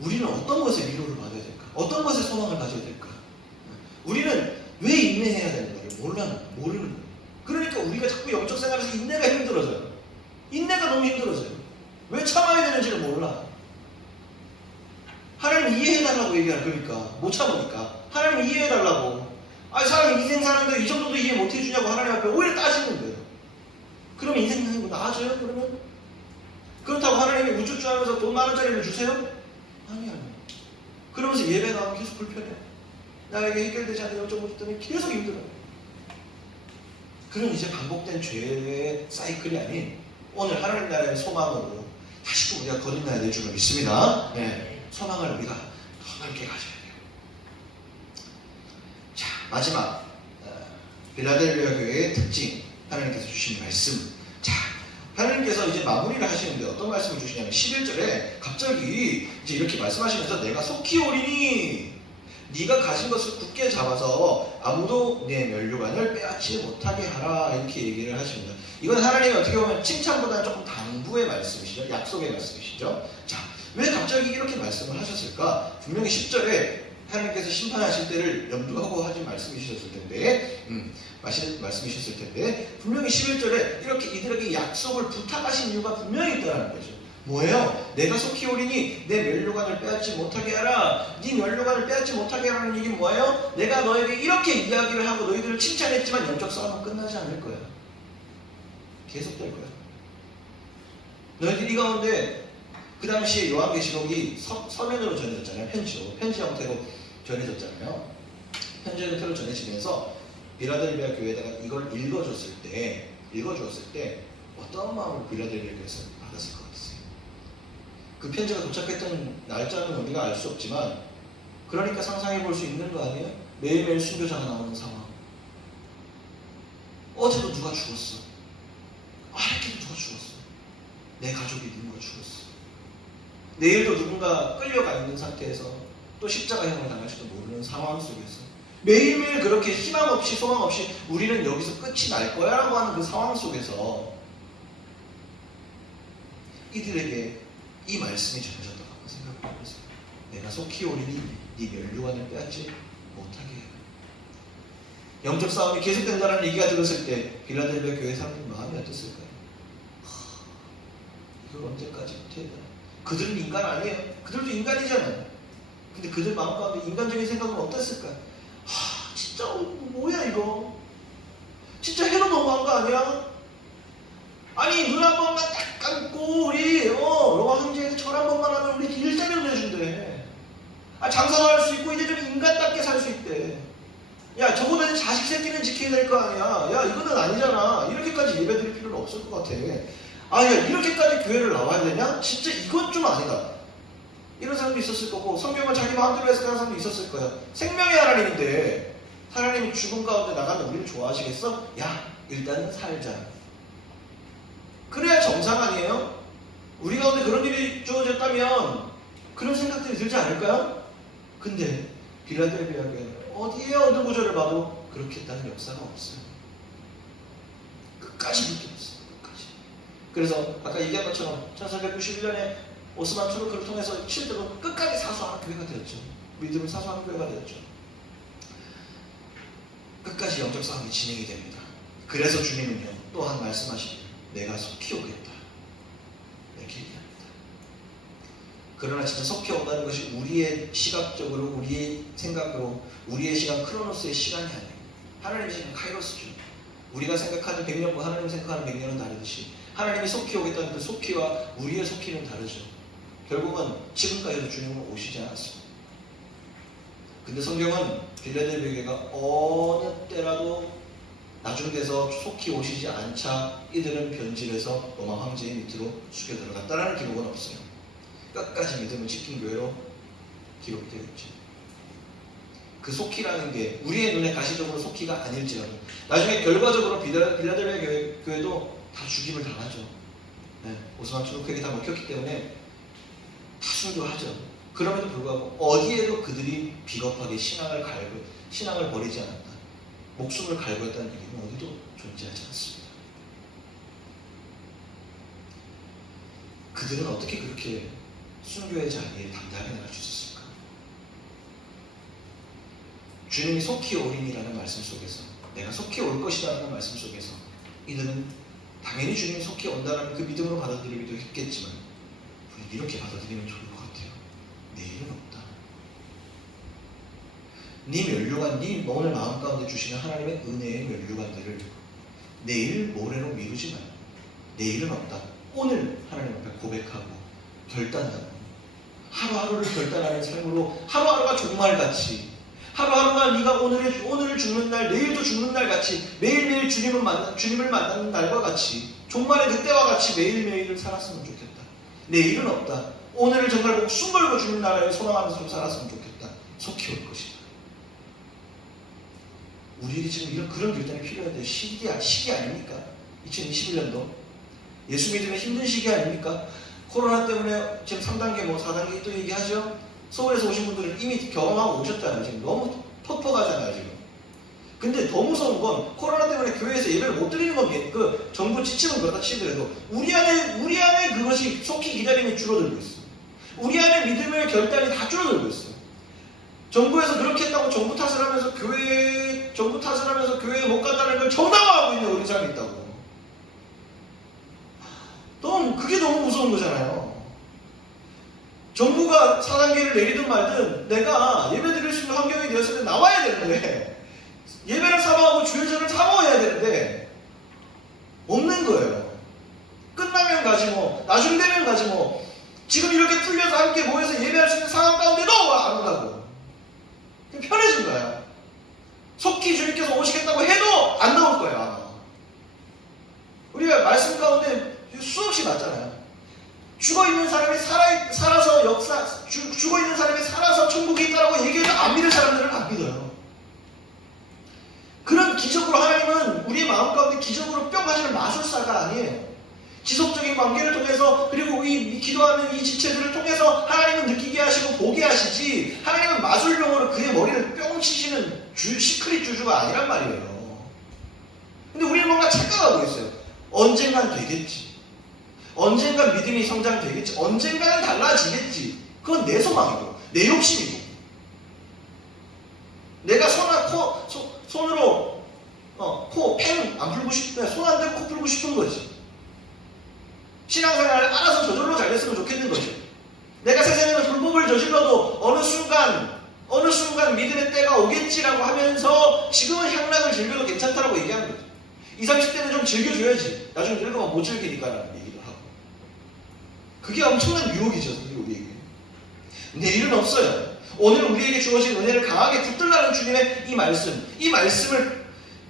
우리는 어떤 것에 위로를 받아야 될까? 어떤 것에 소망을 가져야 될까? 우리는 왜 인내해야 되는 거예요? 모르는 거예요. 그러니까 우리가 자꾸 영적 생활에서 인내가 힘들어져요. 인내가 너무 힘들어져요. 왜 참아야 되는지를 몰라. 하나님 이해해달라고 얘기하는 거니까 못 참으니까 하나님 이해해달라고. 아니 사람이 인생 사는데 이 정도도 이해 못 해주냐고 하나님 앞에 오히려 따지는 거예요. 그러면 인생 사는 거 나아져요? 그러면? 그렇다고 하나님이 우쭈쭈 하면서 돈 10,000원짜리를 주세요? 아니요. 그러면서 예배 나오면 계속 불편해. 나에게 해결되지 않는 영적 문제 때문에 계속 힘들어요. 그런 이제 반복된 죄의 사이클이 아닌 오늘 하나님 나라의 소망으로 다시 또 우리가 거듭나야 될 줄을 믿습니다. 네. 소망을 우리가 더 넓게 가져야 돼요. 마지막 빌라델비아 교회의 특징, 하나님께서 주신 말씀. 자, 하나님께서 이제 마무리를 하시는데 어떤 말씀을 주시냐면 11절에 갑자기 이제 이렇게 말씀하시면서 내가 속히 오리니 네가 가진 것을 굳게 잡아서 아무도 내 면류관을 빼앗지 못하게 하라, 이렇게 얘기를 하십니다. 이건 하나님이 어떻게 보면 칭찬보다는 조금 당부의 말씀이시죠. 약속의 말씀이시죠. 자, 왜 갑자기 이렇게 말씀을 하셨을까? 분명히 10절에 하나님께서 심판하실 때를 염두하고 하신 말씀이셨을 텐데, 말씀이셨을 텐데, 분명히 11절에 이렇게 이들에게 약속을 부탁하신 이유가 분명히 있다는 거죠. 뭐예요? 내가 속히 오리니 내 면류관을 빼앗지 못하게 하라. 네 면류관을 빼앗지 못하게 하라는 얘기는 뭐예요? 내가 너에게 이렇게 이야기를 하고 너희들을 칭찬했지만 영적 싸움은 끝나지 않을 거야. 계속될 거야. 너희들이 이 가운데 그 당시에 요한계시록이 서면으로 전해졌잖아요. 편지 형태로 전해졌잖아요. 편지 형태로 전해지면서 빌라델비아 교회에다가 이걸 읽어줬을 때 어떤 마음으로 빌라델비아 교회에서 받았을 것 같으세요? 그 편지가 도착했던 날짜는 우리가 알 수 없지만, 그러니까 상상해 볼 수 있는 거 아니에요? 매일매일 순교자가 나오는 상황. 어제도 누가 죽었어. 아랫게도 누가 죽었어. 내 가족이 누군가 죽었어. 내일도 누군가 끌려가 있는 상태에서 또 십자가형을 당할지도 모르는 상황 속에서 매일매일 그렇게 희망 없이 소망 없이 우리는 여기서 끝이 날 거야 라고 하는 그 상황 속에서 이들에게 이 말씀이 전해졌다고 한번 생각해 보세요. 내가 속히 오리니 네 면류관을 빼앗지 못하게 해. 영적 싸움이 계속된다는 얘기가 들었을 때 빌라델비아 교회 사람들 마음이 어땠을까요? 이걸 언제까지 해야 되나? 그들은 인간 아니에요. 그들도 인간이잖아요. 근데 그들 마음 가운데 인간적인 생각은 어땠을까? 진짜 뭐야 이거? 진짜 해도 너무한 거 아니야? 아니 눈 한 번만 딱 감고 우리 로마 황제에서 절 한 번만 하면 우리 일자리로 내준대. 장사도 할 수 있고 이제 좀 인간답게 살 수 있대. 야 적어도 자식 새끼는 지켜야 될 거 아니야. 야 이거는 아니잖아. 이렇게까지 예배드릴 필요는 없을 것 같아. 야 이렇게까지 교회를 나와야 되냐? 진짜 이건 좀 아니다. 이런 사람도 있었을 거고, 성경을 자기 마음대로 해석하는 사람도 있었을 거야. 생명의 하나님인데 하나님이 죽음 가운데 나가는 우리를 좋아하시겠어? 야 일단은 살자. 그래야 정상 아니에요? 우리 가운데 그런 일이 주어졌다면 그런 생각들이 들지 않을까요? 근데 빌라델비아 교회는 어디에 어느 구절을 봐도 그렇게 했다는 역사가 없어요. 끝까지 그렇게 없어요. 그래서 아까 얘기한 것처럼 1491년에 오스만 투르크를 통해서 실제로 끝까지 사수하는 교회가 되었죠. 믿음을 사수하는 교회가 되었죠. 끝까지 영적 싸움이 진행이 됩니다. 그래서 주님은요 또한 말씀하시길 내가 속히 오겠다 이렇게 얘기합니다. 그러나 진짜 속히 온다는 것이 우리의 시각적으로, 우리의 생각으로, 우리의 시간 크로노스의 시간이 아니에요. 하나님의 시간 카이로스죠. 우리가 생각하는 100년과 하나님이 생각하는 100년은 다르듯이 하나님이 속히 오겠다는 그 속히와 우리의 속히는 다르죠. 결국은 지금까지도 주님은 오시지 않았습니다. 근데 성경은 빌라델비아 교회가 어느 때라도 나중 돼서 속히 오시지 않자 이들은 변질해서 로마 황제의 밑으로 숙여 들어갔다라는 기록은 없어요. 끝까지 믿음을 지킨 교회로 기록되어 있죠. 그 속히라는 게 우리의 눈에 가시적으로 속히가 아닐지라도 나중에 결과적으로 빌라델비아 교회도 다 죽임을 당하죠. 오스만 투르크에게 다 먹혔기 때문에 다 순교하죠. 그럼에도 불구하고 어디에도 그들이 비겁하게 신앙을 버리지 않았다. 목숨을 갈구했다는 얘기는 어디도 존재하지 않습니다. 그들은 어떻게 그렇게 순교의 자리에 당당하게 나갈 수 있었을까? 주님이 속히 오리니라는 말씀 속에서, 내가 속히 올 것이라는 말씀 속에서 이들은 당연히 주님이 속히 온다는 그 믿음으로 받아들이기도 했겠지만 우리는 이렇게 받아들이면 좋을 것 같아요. 내일은 없다. 네 면류관, 네 오늘 마음 가운데 주시는 하나님의 은혜의 면류관들을 내일 모레로 미루지 마요. 내일은 없다. 오늘 하나님 앞에 고백하고 결단하고 하루하루를 결단하는 삶으로 하루하루가 종말같이, 하루하루가 네가 오늘 죽는 날, 내일도 죽는 날 같이 매일매일 주님을 만나는 날과 같이 종말의 그때와 같이 매일매일을 살았으면 좋겠다. 내일은 없다. 오늘을 정말 목숨 걸고 주님 나라를 소망하면서 좀 살았으면 좋겠다. 속히 올 것이다. 우리에게 지금 이런 그런 결단이 필요한데 시기 아닙니까? 2021년도 예수 믿으면 힘든 시기 아닙니까? 코로나 때문에 지금 3단계 뭐 4단계 또 얘기하죠. 서울에서 오신 분들은 이미 경험하고 오셨잖아요. 지금 너무 퍽퍽하잖아요 지금. 근데 더 무서운 건 코로나 때문에 교회에서 예배를 못 드리는 건 그 정부 지침은 그렇다 치더라도 우리 안에 그것이 속히 기다림이 줄어들고 있어. 우리 안에 믿음의 결단이 다 줄어들고 있어. 정부에서 그렇게 했다고 정부 탓을 하면서 교회에 못 간다는 걸 정당화하고 있는 우리 사람이 있다고. 그게 너무 무서운 거잖아요. 정부가 4단계를 내리든 말든 내가 예배 드릴 수 있는 환경이 되었을 때 나와야 되는데 예배를 사모하고 주일전을 사모해야 되는데 없는 거예요. 끝나면 가지 뭐, 나중 되면 가지 뭐. 지금 이렇게 풀려서 함께 모여서 예배할 수 있는 상황 가운데도 안 온다고. 편해진 거야. 속히 주님께서 오시겠다고 해도 안 나올 거야 아마. 우리가 말씀 가운데 수없이 봤잖아요. 죽어있는 사람이 죽어있는 사람이 살아서 천국에 있다라고 얘기해도 안 믿을 사람들은 안 믿어요. 그런 기적으로 하나님은 우리의 마음 가운데 기적으로 뿅 하시는 마술사가 아니에요. 지속적인 관계를 통해서 그리고 이 기도하는 이 지체들을 통해서 하나님은 느끼게 하시고 보게 하시지 하나님은 마술용으로 그의 머리를 뿅 치시는 시크릿 주주가 아니란 말이에요. 근데 우리는 뭔가 착각하고 있어요. 언젠간 되겠지. 언젠간 믿음이 성장되겠지. 언젠가는 달라지겠지. 그건 내 소망이고 내 욕심이고 내가 손으로 코 팽 안 풀고 싶으면 손 안 대고 코 풀고 싶은 거지. 신앙생활을 알아서 저절로 잘 됐으면 좋겠는 거지. 내가 세상에서 불법을 저질러도 어느 순간 믿음의 때가 오겠지라고 하면서 지금은 향락을 즐겨도 괜찮다라고 얘기하는 거지. 20, 30대는 좀 즐겨줘야지. 나중에 늙으면 못 즐기니까라는 얘기를 하고. 그게 엄청난 유혹이죠, 우리에게. 내일은 없어요. 오늘 우리에게 주어진 은혜를 강하게 붙들라는 주님의 이 말씀을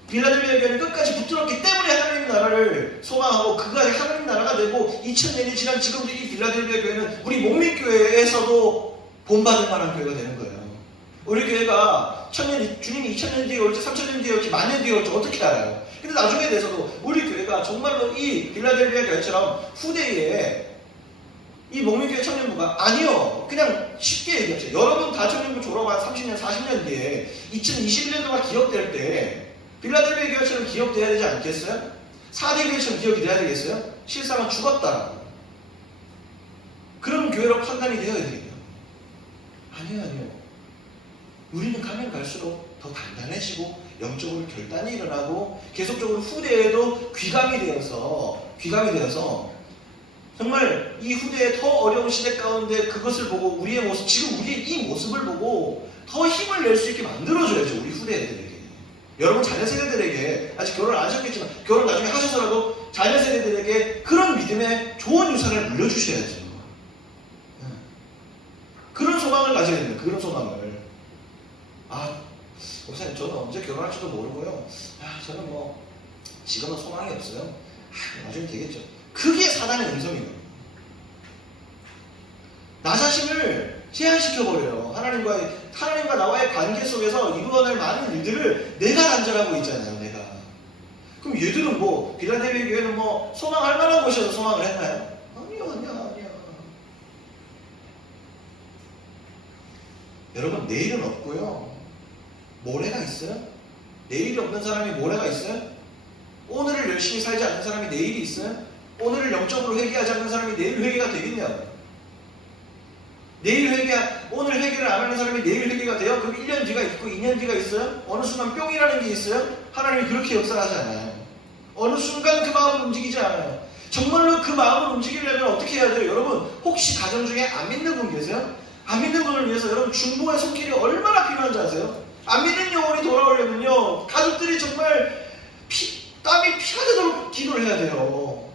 빌라델비아 교회는 끝까지 붙들었기 때문에 하나님 나라를 소망하고 그가 하나님 나라가 되고 2000년이 지난 지금도 이 빌라델비아 교회는 우리 목민교회에서도 본받을 만한 교회가 되는 거예요. 우리 교회가 주님이 2000년 뒤에 올지 3000년 뒤에 올지 만년 뒤에 올지 어떻게 알아요? 근데 나중에 돼서도 우리 교회가 정말로 이 빌라델비아 교회처럼 후대에 이 목민교회 청년부가 아니요. 그냥 쉽게 얘기하죠. 여러분 다 청년부 졸업한 30년, 40년 뒤에 2021년도가 기억될 때 빌라델비아 교회처럼 기억돼야 되지 않겠어요? 4대 교회처럼 기억이 돼야 되겠어요? 실상은 죽었다라고. 그런 교회로 판단이 되어야 되겠네요. 아니요. 우리는 가면 갈수록 더 단단해지고 영적으로 결단이 일어나고 계속적으로 후대에도 귀감이 되어서 정말 이 후대의 더 어려운 시대 가운데 그것을 보고 우리의 모습, 지금 우리의 이 모습을 보고 더 힘을 낼 수 있게 만들어줘야죠. 우리 후대 애들에게. 여러분 자녀 세대들에게 아직 결혼 안 하셨겠지만 결혼 나중에 하셔서라도 자녀 세대들에게 그런 믿음의 좋은 유산을 물려주셔야죠. 그런 소망을 가져야 됩니다. 그런 소망을. 목사님 저는 언제 결혼할지도 모르고요. 저는 뭐 지금은 소망이 없어요. 나중에 되겠죠. 그게 사단의 음성이거든요. 나 자신을 제한시켜버려요. 하나님과 나와의 관계 속에서 이루어낼 많은 일들을 내가 단절하고 있잖아요. 내가. 그럼 얘들은 뭐 빌라델비아 교회는 뭐 소망할 만한 곳이어서 소망을 했나요? 아니야. 여러분 내일은 없고요. 모레가 있어요? 내일이 없는 사람이 모레가 있어요? 오늘을 열심히 살지 않는 사람이 내일이 있어요? 오늘을 영적으로 회개하지 않는 사람이 내일 회개가 되겠냐고. 오늘 회개를 안 하는 사람이 내일 회개가 돼요? 그럼 1년 뒤가 있고 2년 뒤가 있어요? 어느 순간 뿅이라는 게 있어요? 하나님이 그렇게 역사하지 않아요. 어느 순간 그 마음을 움직이지 않아요. 정말로 그 마음을 움직이려면 어떻게 해야 돼요? 여러분 혹시 가정 중에 안 믿는 분 계세요? 안 믿는 분을 위해서 여러분 중보의 손길이 얼마나 필요한지 아세요? 안 믿는 영혼이 돌아오려면요 가족들이 정말 땀이 피가 되도록 기도를 해야 돼요.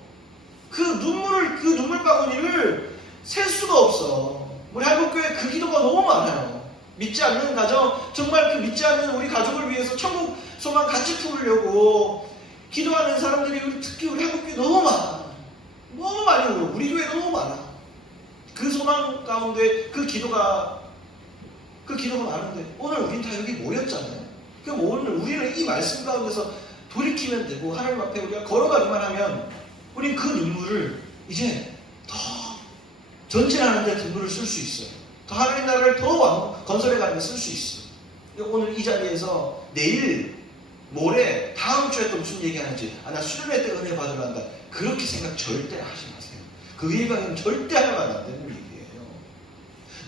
그 눈물바구니를 셀 수가 없어. 우리 한국교회 그 기도가 너무 많아요. 믿지 않는 가정, 정말 그 믿지 않는 우리 가족을 위해서 천국 소망 같이 풀으려고 기도하는 사람들이 특히 우리 한국교회 너무 많아. 너무 많이 울어. 우리 교회 너무 많아. 그 소망 가운데 그 기도가 많은데 오늘 우린 다 여기 모였잖아요. 그럼 오늘 우리는 이 말씀 가운데서 돌이키면 되고 하나님 앞에 우리가 걸어가기만 하면 우리 그 눈물을 이제 더 전진하는 데 눈물을 쓸 수 있어요. 더 하나님 나라를 더 건설해 가는 데 쓸 수 있어요. 오늘 이 자리에서 내일 모레 다음 주에 또 무슨 얘기하는지 나 수련회 때 은혜 받으러 간다 그렇게 생각 절대 하지 마세요. 그 얘기는 절대 하면 안 되는 얘기예요.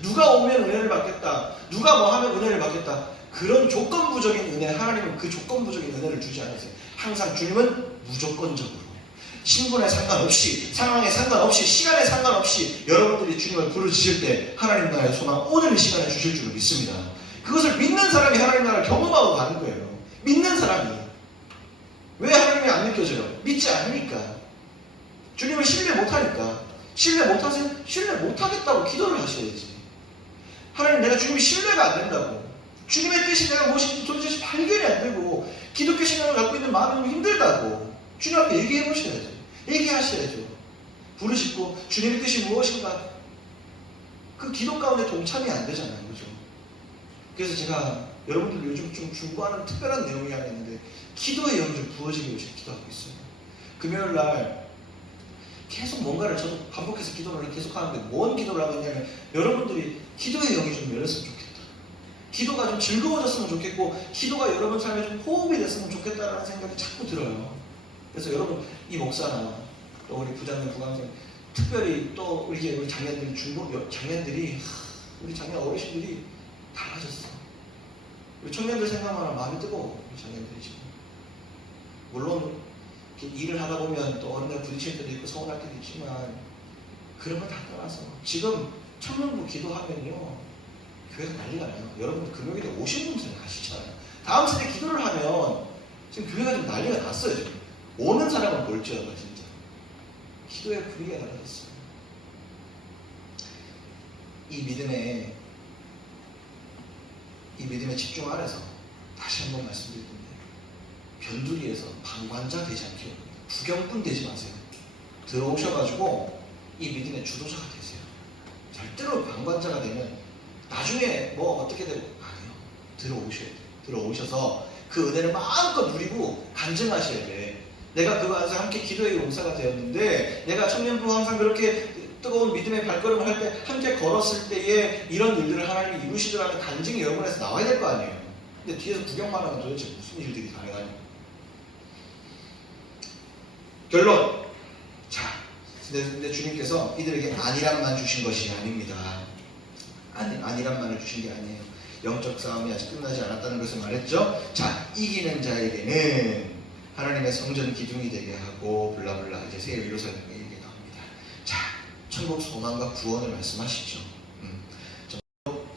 누가 오면 은혜를 받겠다, 누가 뭐 하면 은혜를 받겠다, 그런 조건부적인 은혜, 하나님은 그 조건부적인 은혜를 주지 않으세요. 항상 주님은 무조건적으로 신분에 상관없이, 상황에 상관없이, 시간에 상관없이 여러분들이 주님을 부르짖을 때 하나님 나라의 소망 오늘 이 시간에 주실 줄 믿습니다. 그것을 믿는 사람이 하나님 나라를 경험하고 가는 거예요. 믿는 사람이. 왜 하나님이 안 느껴져요? 믿지 않으니까. 주님을 신뢰 못하니까. 신뢰 못하세요? 신뢰 못하겠다고 기도를 하셔야지. 하나님, 내가 주님이 신뢰가 안 된다고, 주님의 뜻이 내가 무엇인지 도대체 발견이 안 되고 기독교 신앙을 갖고 있는 마음이 너무 힘들다고 주님 앞에 얘기해 보셔야죠. 얘기하셔야죠. 부르짖고 주님의 뜻이 무엇인가, 그 기도 가운데 동참이 안 되잖아요. 그죠? 그래서 제가 여러분들 요즘 좀 중보하는 특별한 내용이 하나 있는데 기도의 영이 좀 부어지게 요즘 기도하고 있어요. 금요일날 계속 뭔가를 저도 반복해서 기도를 계속 하는데 뭔 기도를 하고 있냐면 여러분들이 기도의 영이 좀 열렸으면 좋겠다. 기도가 좀 즐거워졌으면 좋겠고 기도가 여러분 삶에 좀 호흡이 됐으면 좋겠다라는 생각이 자꾸 들어요. 그래서 여러분, 이 목사나 또 우리 부장님, 부감생, 특별히 또 우리 장년들, 중고 장년들이, 우리 장년 어르신들이 달라졌어. 우리 청년들 생각만 하면 마음이 뜨거워. 우리 장년들이 지금. 물론 일을 하다 보면 또 어느 날 부딪힐 때도 있고 서운할 때도 있지만 그런 걸 다 떠나서 지금 청년부 기도하면요 교회가 난리가 나요. 여러분 금요일에 오신 분들은 가시잖아요. 다음 세대 기도를 하면 지금 교회가 좀 난리가 났어요. 지금 오는 사람은 볼지어다. 진짜 기도의 분위기가 달라졌어요. 이 믿음의 집중 안에서 다시 한번 말씀드릴 텐데, 변두리에서 방관자 되지 않게 구경꾼 되지 마세요. 들어오셔가지고 이 믿음의 주도자가 되세요. 절대로 방관자가 되면 나중에 뭐 어떻게 되고 아니요. 들어오셔야 돼요. 들어오셔서 그 은혜를 마음껏 누리고 간증하셔야 돼. 내가 그거 안에서 함께 기도의 용사가 되었는데, 내가 청년부 항상 그렇게 뜨거운 믿음의 발걸음을 할 때 함께 걸었을 때에 이런 일들을 하나님이 이루시더라는 간증이 여러분에서 나와야 될 거 아니에요. 근데 뒤에서 구경만 하면 도대체 무슨 일들이 가능하냐. 결론. 자, 근데 주님께서 이들에게 안일함만 주신 것이 아닙니다. 안일함만을 주신 게 아니에요. 영적 싸움이 아직 끝나지 않았다는 것을 말했죠. 자, 이기는 자에게는 하나님의 성전 기둥이 되게 하고 블라블라, 이제 새 일로서 이렇게 나옵니다. 자, 천국 소망과 구원을 말씀하시죠.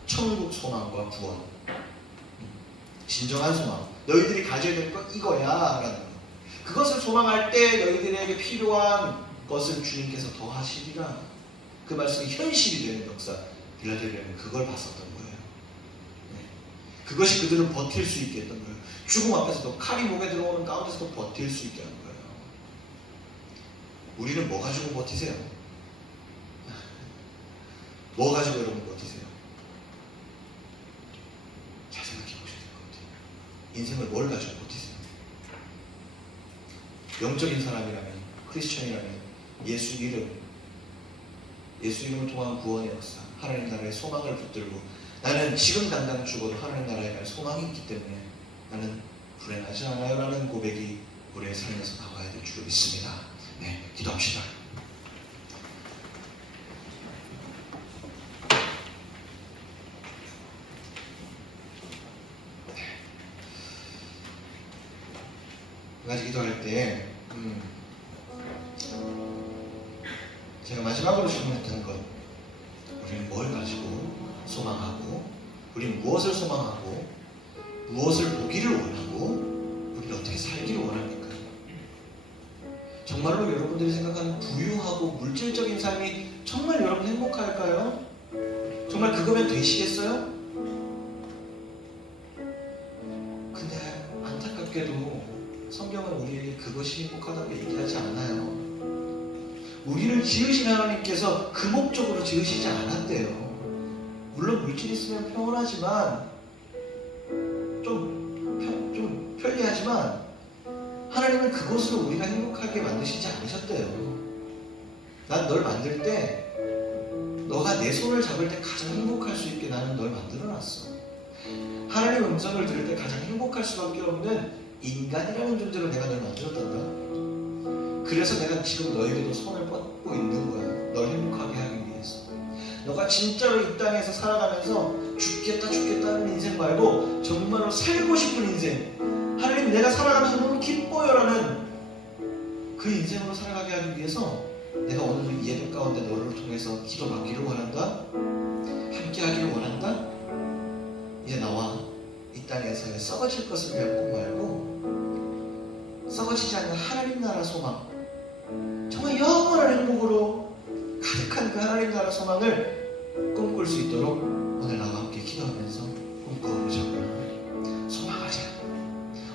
천국 소망과 구원, 진정한 소망, 너희들이 가져야 될 거 이거야 라는 거. 그것을 소망할 때 너희들에게 필요한 것을 주님께서 더하시리라. 그 말씀이 현실이 되는 역사, 빌라델비아는 그걸 봤었던 거예요. 네. 그것이 그들은 버틸 수 있게 했던 거예요. 죽음 앞에서도, 칼이 목에 들어오는 가운데서도 버틸 수 있게 한 거예요. 우리는 뭐 가지고 버티세요? 뭐 가지고 여러분 버티세요? 잘 생각해 보셔야 될 것 같아요. 인생을 뭘 가지고 버티세요? 영적인 사람이라면, 크리스천이라면 예수 이름을 통한 구원의 역사, 하나님 나라의 소망을 붙들고, 나는 지금 당장 죽어도 하나님 나라에 갈 소망이 있기 때문에 나는 불행하지 않아요 라는 고백이 우리의 삶에서 나와야 될 줄 믿습니다. 네, 기도합시다. 그 가지 기도할 때 제가 마지막으로 질문했던 것, 우리는 뭘 가지고 소망하고, 우리는 무엇을 소망하고, 무엇을 보기를 원하고, 우리는 어떻게 살기를 원합니까? 정말로 여러분들이 생각하는 부유하고 물질적인 삶이 정말 여러분 행복할까요? 정말 그거면 되시겠어요? 근데 안타깝게도 성경은 우리에게 그것이 행복하다고 얘기하지 않아요. 우리를 지으신 하나님께서 그 목적으로 지으시지 않았대요. 물론 물질 있으면 평온하지만 좀 편리하지만 하나님은 그것으로 우리가 행복하게 만드시지 않으셨대요. 난 널 만들 때 너가 내 손을 잡을 때 가장 행복할 수 있게 나는 널 만들어놨어. 하나님 음성을 들을 때 가장 행복할 수밖에 없는 인간이라는 존재로 내가 널 만들었단다. 그래서 내가 지금 너에게도 손을 뻗고 있는 거야. 널 행복하게 하기 위해서. 너가 진짜로 이 땅에서 살아가면서 죽겠다 하는 인생 말고 정말로 살고 싶은 인생, 하나님 내가 살아가면서 너무 기뻐요라는 그 인생으로 살아가게 하기 위해서 내가 오늘 이 예배 가운데 너를 통해서 기도받기를 원한다. 함께하기를 원한다. 이제 나와 이 땅에서 썩어질 것을 배우고 말고 썩어지지 않는 하나님 나라 소망, 정말 영원한 행복으로 가득한 그 하나님 나라 소망을 꿈꿀 수 있도록 오늘 나와 함께 기도하면서 꿈꿔보자고요. 소망하자.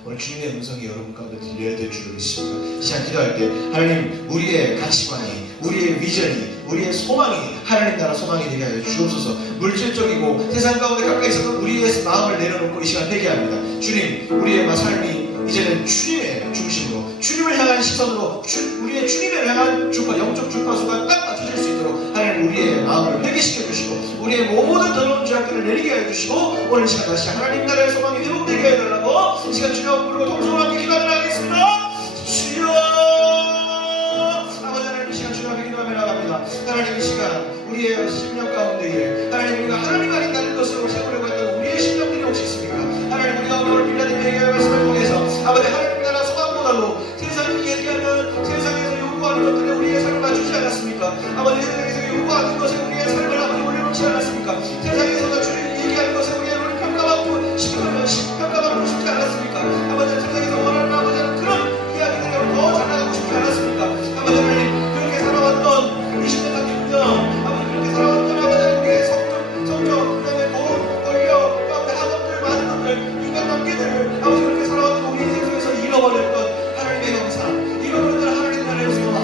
오늘 주님의 음성이 여러분 가운데 들려야 될 줄로 믿습니다. 이 시간 기도할 때 하나님 우리의 가치관이, 우리의 비전이, 우리의 소망이 하나님 나라 소망이 되게 하여 주옵소서. 물질적이고 세상 가운데 가까이 있어도 우리의 마음을 내려놓고 이 시간 회개합니다. 주님, 우리의 삶이 이제는 주님의 중심으로, 주님을 향한 시선으로, 우리의 주님을 향한 주파, 영적 주파수가 딱 맞춰질 수 있도록 하나님 우리의 마음을 회개시켜 주시고 우리의 모든 더러운 죄악들을 내리게 하여 주시고 오늘 시간 다시 하나님 나라의 소망이 회복되게 해달라고 이 시간 주여 부르고 동성으로 함께 기도하며 나가겠습니다. 주여 아버지 하나님 이 시간 주여 함께 기도하며 나갑니다. 하나님 이 시간 우리의 심령 가운데에 하나님 우리가 하나님 아닌 다른 것으로 세우려고 했던 우리의 심령들이 혹시 있습니까? 하나님 우리가 오늘 빌라델 얘기의 말씀을 통해서 아버지 하나님 나라 소망보다도 세상이 얘기하면 세상에서 요구하는 것들에 우리의 삶을 맞추지 않았습니까? 아버지 세상에서 요구하는 것에 우리의 삶을 아버지 올려놓지 않았습니까? 세상에서 주님 얘기하는 것에 우리의 평가받고 싶지 않았습니까? 아버지 세상에서 원하는 아버지는 그런 이야기들을 더 잘나가고 싶지 않았습니까? 아버지 하나님 그렇게 살아왔던 20년 30년 아버지 그렇게 살아왔던 아버지 우리의 성적 그다음에 돈 권력 가운데 학업들 많은 것들 인간관계들을 아버지 그렇게 살아왔던 우리 인생 속에서 잃어버렸던 하나님의 형상 잃어버렸던 하나님 나라의 소망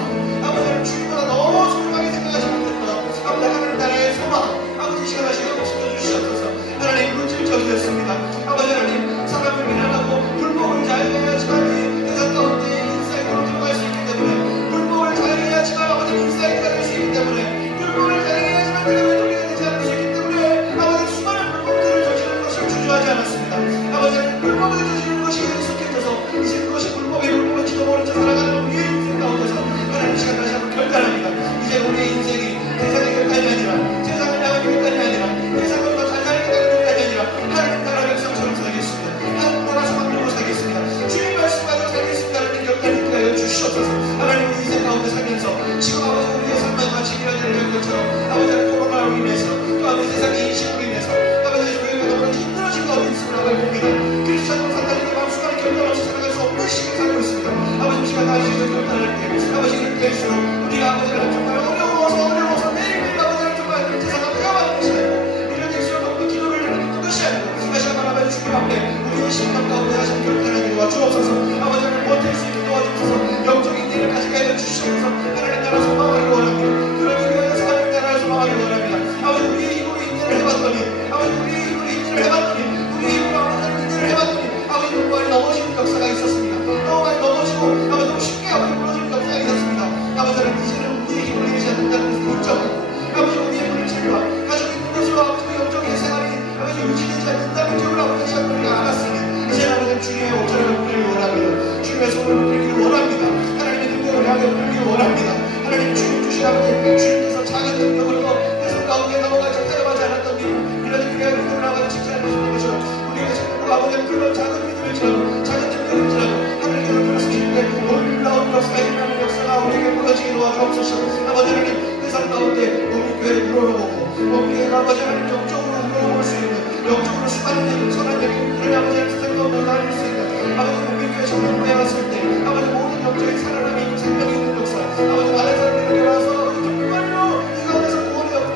아버지는 주님보다 너무 소중하게 생각하지 못했던 아버지 하나님 나라의 소망 아버지 이 시간 다시 회복시켜 주시옵소서. 하나님 물질적이었습니다. 아버지 하나님 사람을 미련하고 불법을 자유해야지만 세상 가운데 인사이드로 들어갈 수 있기 때문에 불법을 자유해야지만 아버지 인사이드가 될 수 있기 때문에 불법을 자유해야지만 내가 외톨이가 되지 않을 수 있기 때문에 아버지 수많은 불법들을 저지르는 것을 주저하지 않았습니다. 아버지 하나님 불법을 저지르는 것이 익숙해져서 이제 그것이 불법인지도 모른 채 살아가는 우리의 인생 가운데서 하나님 이 시간 다시 한번 결단합니다. 이제 우리의 인생이 세상의 결단이 아니라 세상을 향한 결단이 아니라 세상을 더 잘 살겠다는 결단이 아니라 하나님 나라 백성처럼 살겠습니다. 하나님 나라 소망으로 살겠습니다. 주님 말씀 가지고 살겠습니다라는 결단이 있게 하여 주시옵소서. 하나님 우리 인생 가운데 살면서 지금 아버지 우리의 삶과 같이 일어나는 것처럼 아버지 코로나로 인해서 또 아버지 세상의 인식으로 인해서 아버지 교회가 너무 힘들어진 가운데 있으라고 봅니다. 그리스도처럼 산다는 마음속에 결단 없이 살아갈 수 없는 시기를 살고 있습니다. 아버지 시간 다시 결단할 때 아버지 이렇게 할수록 우리가 아버지를 정말 어려워서 매일매일 아버지를 정말 세상 앞에 가만히 것이 아니고 이런 일수록 너무 기도를 드리는 것이 아니고 다시 한번 아버지 주님 앞에 우리의 심령 가운데 다시 한번 결단하게 도와주옵소서. 아버지를 버틸 수 있게 도와주옵소서. 영적인 일을 가지게 하여 주시면서 하나님 나라 소망하기를 원합니다. 그런 일을 위해서 하나님 나라를 소망하기를 원합니다. 아버지 우리의 힘으로 인내를 해봤더니 아버지 우리의 힘으로 인내를 해봤더니 우리의 힘으로 아버지 인내를 해봤더니 아버지 너무 많이 넘어지는 역사가 있었습니다. 너무 많이 넘어지고 아버지 너무 쉽게 아버지 무너지는 역사가 있었습니다. 아버지는 이제는 우리의 힘으로 이루지 않는다는 것을 인정하고 아버지 우리의 물질과 가지고 있는 것으로 아버지 영적인 생활이 아버지 유지되지 않는다는 점을 아버지 시간 우리가 알았으니 이제는 아버지 주님의 옥절을 부르기를 원합니다. 주님의 손을 부르기를 원합니다. 하나님의 능력을 향해 부르기를 원합니다. 하나님 주님 주신 아버지 주님께서 작은 능력으로 세상 가운데 넘어가지 타협하지 않았던 일 이런 우리가 믿음을 아버지 칭찬해 주시는 것처럼 우리가 지금 아버지 그런 작은 믿음을 지나고 작은 능력을 지나고 하나님께서 그러시길 때 놀라운 역사가 일어나는 역사가 우리에게 무너지게 도와주옵소서. 아버지 하나님 세상 가운데 우리 교회를 우러러보고 우리 교회가 아버지 하나님 영적으로 우러러볼 수 있는 영적으로 수많은 일 선한 일 그런 아버지 하나님 세상 가운데 나눌 수 있는 아버지 우리 교회 청년부에 왔을 때 아버지 모든 영적인 살아남이 있고 생명이 있는 역사 아버지 많은 사람들이 돌아와서 아버지 정말로 이 가운데서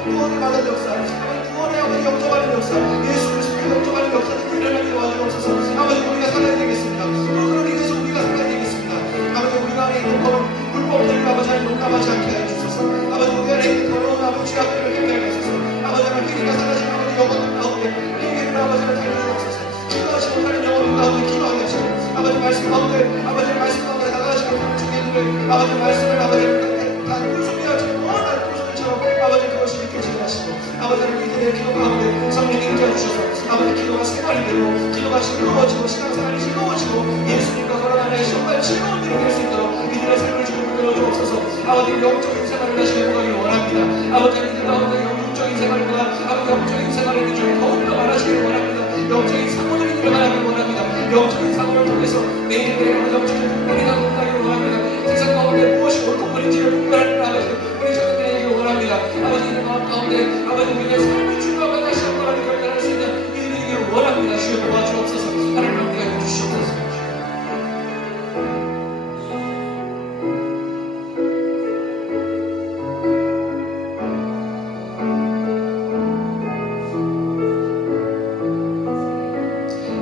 구원을 받은 역사 아버지 구원의 아버지 영접하는 역사 예수 그리스도의 영접하는 역사들이 일어나게 도와주옵소서. 아버지 우리가 살아야 되겠습니다. 또 그런 의미에서 우리가 살아야 되겠습니다. 아버지 우리가 안에 있는 불법들을 아버지 하나님 용납하지 않게 하여 주소서. 아버지 우리 안에 있는 더러운 아버지 죄악들을 해결해 주소서. 아버지 하나님 회개가 사라진 아버지 영혼들 가운데 회개를 아버지 하나님 살려주옵소서. 기도하지 못하는 영혼들 가운데 기도하게 하시고 아버지 아버지 말씀을 아버지 단꿀송이같이 원한 꽃송이처럼 아버지 그것이 느껴지게 하시고 아버지를 이들의 기도 가운데 성령 인도해 주셔서 아버지 기도가 생활이 되고 기도가 즐거워지고 신앙생활이 즐거워지고 예수님과 걸어가는 정말 즐거운 일이 될 수 있도록 이들의 삶을 주고 이끌어 주옵소서. 아버지 영적인 생활을 다시 회복하기를 원합니다. 아버지 이들 가운데 영적인 생활보다 아버지 영적인 생활의 비중이 더욱더 많아지기를 원합니다. 영적인 사고들이 일어나기를 원합니다. 영적인 사고를 통해서 매일매일 영적인 분별이 나타나기를 원합니다. 세상 가운데 무엇이 옳고 그른지를 분별하는 아버지 우리 저들에게 원합니다. 아버지 이들 가운데 아버지 우리의 삶의 중간과 다시 한번 하는 결단할 수 있는 이들에게 원합니다. 주여 도와주옵소서. 하나님 함께 해주시옵소서.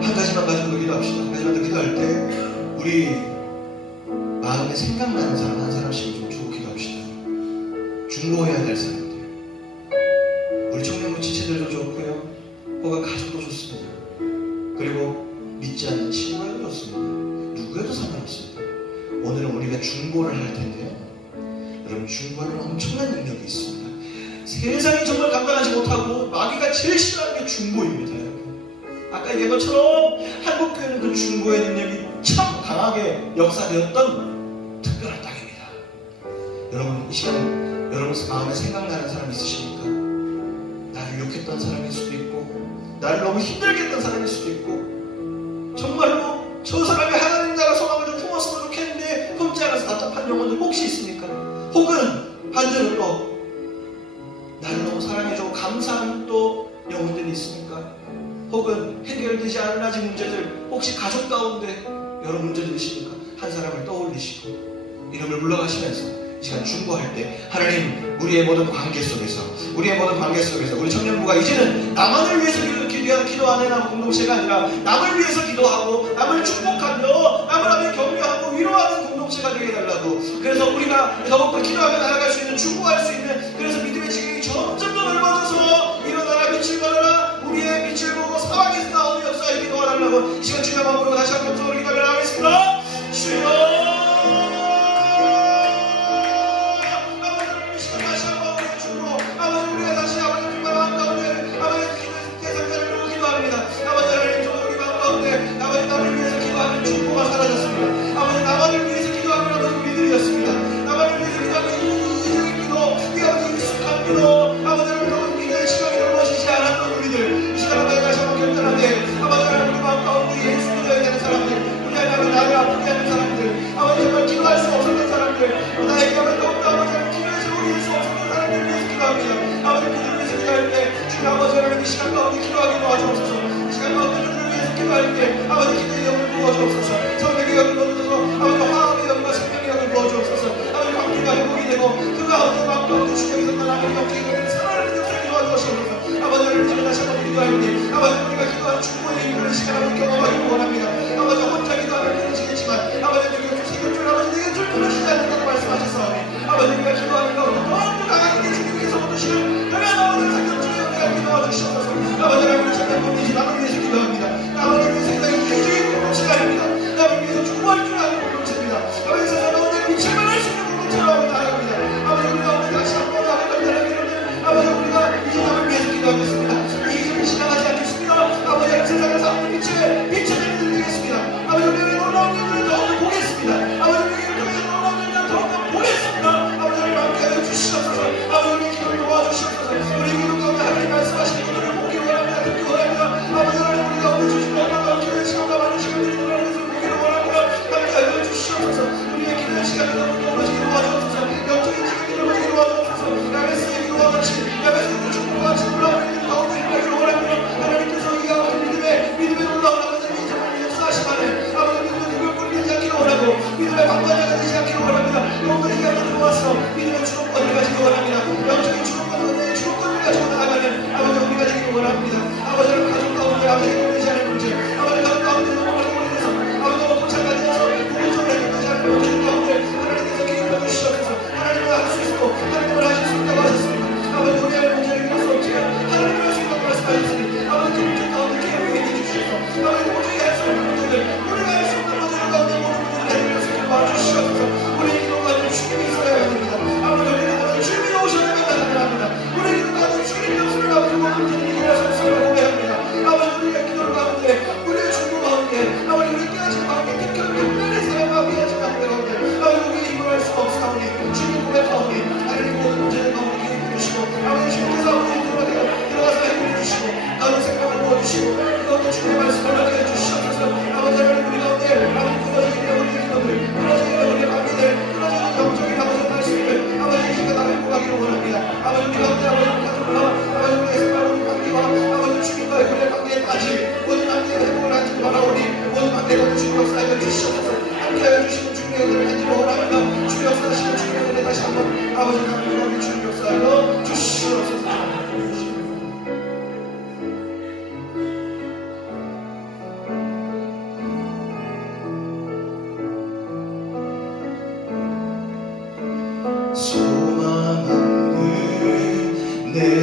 한 가지만 가지고 기도합시다. 한 가지만 더 기도할 때 우리 마음에 생각나는 사람 한 사람씩 좀 주고 기도합시다. 중보해야 될 사람들, 우리 청년부 지체들도 좋고요, 혹은 가족도 좋습니다. 그리고 믿지 않는 친구에도 좋습니다. 누구에도 상관없습니다. 오늘은 우리가 중보를 할 텐데요, 여러분 중보는 엄청난 능력이 있습니다. 세상이 정말 감당하지 못하고 마귀가 제일 싫어하는 게 중보입니다. 여러분 아까 얘기한 것처럼 한국교회는 그 중보의 능력이 참 강하게 역사되었던 특별한 땅입니다. 여러분 이 시간 여러분 마음에 생각나는 사람 있으십니까? 나를 욕했던 사람일 수도 있고 나를 너무 힘들게 했던 사람일 수도 있고 정말로 저 사람이 하나님 나라 소망을 좀 품었으면 좋겠는데 품지 않아서 답답한 영혼들 혹시 있습니까? 혹은 반대로 또 나를 너무 사랑해주고 감사한 또 영혼들이 있습니까? 혹은 해결되지 않은 아직 문제들, 혹시 가족 가운데 여러 문제들이 있습니까? 한 사람을 떠올리시고 이름을 불러가시면서 이 시간 중보할 때 하나님 우리의 모든 관계 속에서 우리 청년부가 이제는 나만을 위해서 기도하는 공동체가 아니라 남을 위해서 기도하고 남을 축복하며 남을 하며 격려하고 위로하는 공동체가 되게 해달라고. 그래서 우리가 더욱더 기도하며 나아갈 수 있는, 중보할 수 있는, 그래서 믿음의 지경이 점점 더 넓어져서 일어나라 빛을 발하라 우리의 빛을 보고 사방에서 나오는 역사에 기도하라고. 이 시간 주님의 마음으로 다시 한번 감사로 기도를 하겠습니다. 주여 나만을 위해서 기도하는 중보가 사라졌습니다. 아버지 나만을 위해서 기도하는 아버지 우리들이었습니다. 나만을 위해서 기도하는 이기적인 기도, 이 아버지 익숙한 기도, 아버지를 더욱 기도의 시간이 넓어지지 않았던 우리들, 이 시간 아버지 다시 한번 결단하되 아버지 하나님 우리 마음 가운데 예수 믿어야 되는 사람들, 우리 하나님 나를 아프게 하는 사람들, 아버지 정말 기도할 수 없었던 사람들, 나에게 하면 더욱더 아버지 하나님 기도의 제목이 될 수 없었던 사람들 위해서 기도합니다. 아버지 그들을 위해서 기도할 때 주님 아버지 하나님 이 시간 가운데 기도하게 도와주옵소서. 이 시간 가운데 기도할 때 아버지 기도의 영을 부어주옵소서. 성령의 영을 부어주옵소서. 아버지 화합의 영과 생명의 영을 부어주옵소서. 아버지 관계가 회복이 되고 그 가운데 마음 가운데 주님께서 나라를 영적인 은혜를 살아내는 역사를 도와주옵소서. 아버지 하나님 지금 다시 한번 기도할 때 아버지 우리가 기도하는 중보의 이유를 시간을 경험하기를 원합니다. 아버지 혼자 기도하면 끊어지겠지만 아버지 우리가 세균줄 아버지 내게 줄 끊어지지 않는다고 말씀하셨사오니 아버지 우리가 기도하는 가운데 더욱더 강하게 주님께서부터 시를 하나님 아버지 생명줄의 영광을 도와주시옵소서. 아버지 하나님 우리 잠깐 본인이 남을 위해서 기도합니다. 남을 위해서 기도하는 이기적인 공동체가 아닙니다. 남을 위해서 중보할 줄 아는 공동체입니다. 아버지 세상 가운데 빛을 발할 수 있는 공동체라고 나아갑니다. 아버지 우리가 오늘 다시 한번 나를 간단하게 아버지 우리가 이제 남을 위해서 기도하겠습니다. 이기적인 신앙하지 않겠습니다. 아버지 세상을 사는 빛을 드리겠습니다. 아버지 우리의 놀라운 일들을 더욱더 보겠습니다. 아버지 우리의 통해서 놀라운 일들을 더욱더 보겠습니다. 아버지 우리를 함께하여 주시옵소서. 아버지 우리의 기도를 도와주시옵소서. 우리 기도 가운데 하나님 말씀하시는 것들을 보기 원합니다. 듣기 원합니다. 아버지 하나님 우리가 오늘 주신 놀라운 기도의 시간과 많은 시간들이 돌아오는 것을 보기를 원합니다. 함께하여 주시옵소서. 우리의 기도의 시간을 넘어지기를 도와주옵소서. 영적인 지경이 넘어지기를 도와주옵소서. 야베스의 기도와 같이 야베스의 축복과 같이 올라오는 일들 가운데 일하기를 원합니다. 하나님께서 이 아버지 믿음의 놀라운 아버지 정말 역사하시만에 아버지 믿음의 능력을 꿀리지 않기를 원하고 믿음의 방관자가 되지 않기를 원합니다. 영원히 이 아버지 모아서 믿음의 주도권을 가지기 원합니다. 영적인 주도권을 가지고 나아가는 아버지 우리가 되기를 원합니다. 아버지를 가족 가운데 아버지 해결되지 않은 문제, 아버지 가족 가운데 너무 오래돼서 아버지 너무 도착하지않아서 구분적으로 해결되지 않은 문제 가운데 하나님께서 기름부어 주시옵소서. 하나님은 할 수 있고 하나님은 하실 수 있다고 하셨습니다. 아버지 우리의 문제를 해결할 수 없지만 하나님은 할 수 있다고 말씀하셨으니 아버지 그 문제 가운데 기름을 해주시옵소서. 아버지 도저히 할 수 없는 문제들, 우리가 할 수 없는 문제를 가운데 모든 문제를 해결할 수 있게 도와주시옵소서. 우리의 기도가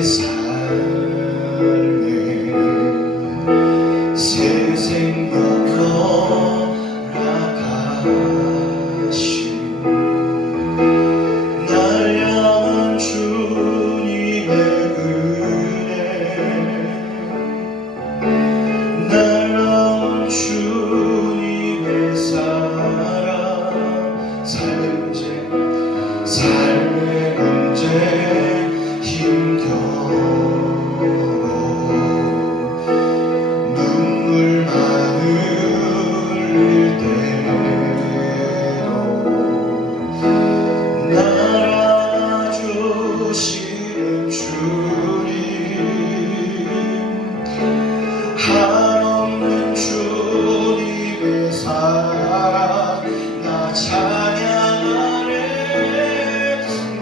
삶에 새 생명으로 나가신 날 향한 주님의 은혜, 날 낳은 주님의 사랑, 삶의 문제 힘겨워 눈물만 흘릴 때도 날 안아주시는 주님, 한없는 주님의 사랑 나 찬양하네.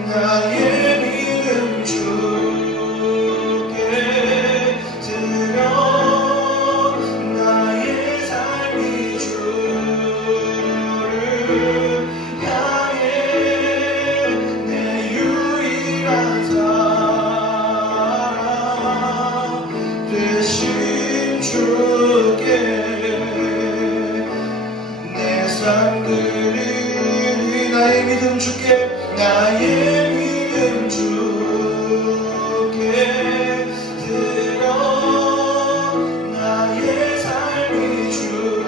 나의 믿음 주께 드려 나의 삶이 주를 향해 내 유일한 사랑 되신 주께 내 삶 드리니 나의 믿음 주께 나의 믿음 주께 드려 나의 삶이 주를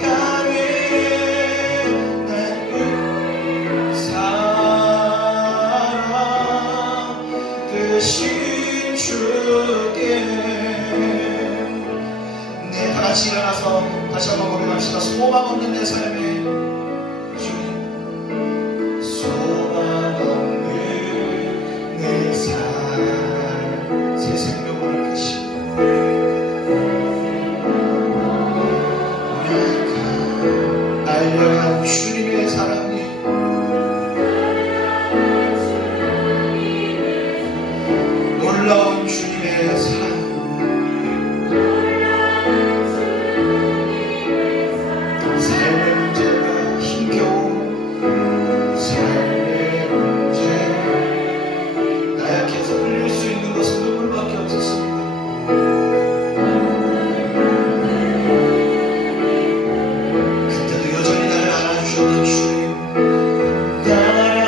향해 난 사랑 되신 주께 네, 다같이 일어나서 다시 한번 고백합시다. 소망 없는 내 삶에 주님, 소망 없는 내 삶 새 생명을 하시 날려간 주님의 사랑이 놀라운 주님의 사랑 삶의 문제가 힘겨워 삶의 문제 나약해서 흘릴 수 있는 것은 눈물밖에 없었습니다. 그때도 여전히 나를 안아주셨던 주님, 날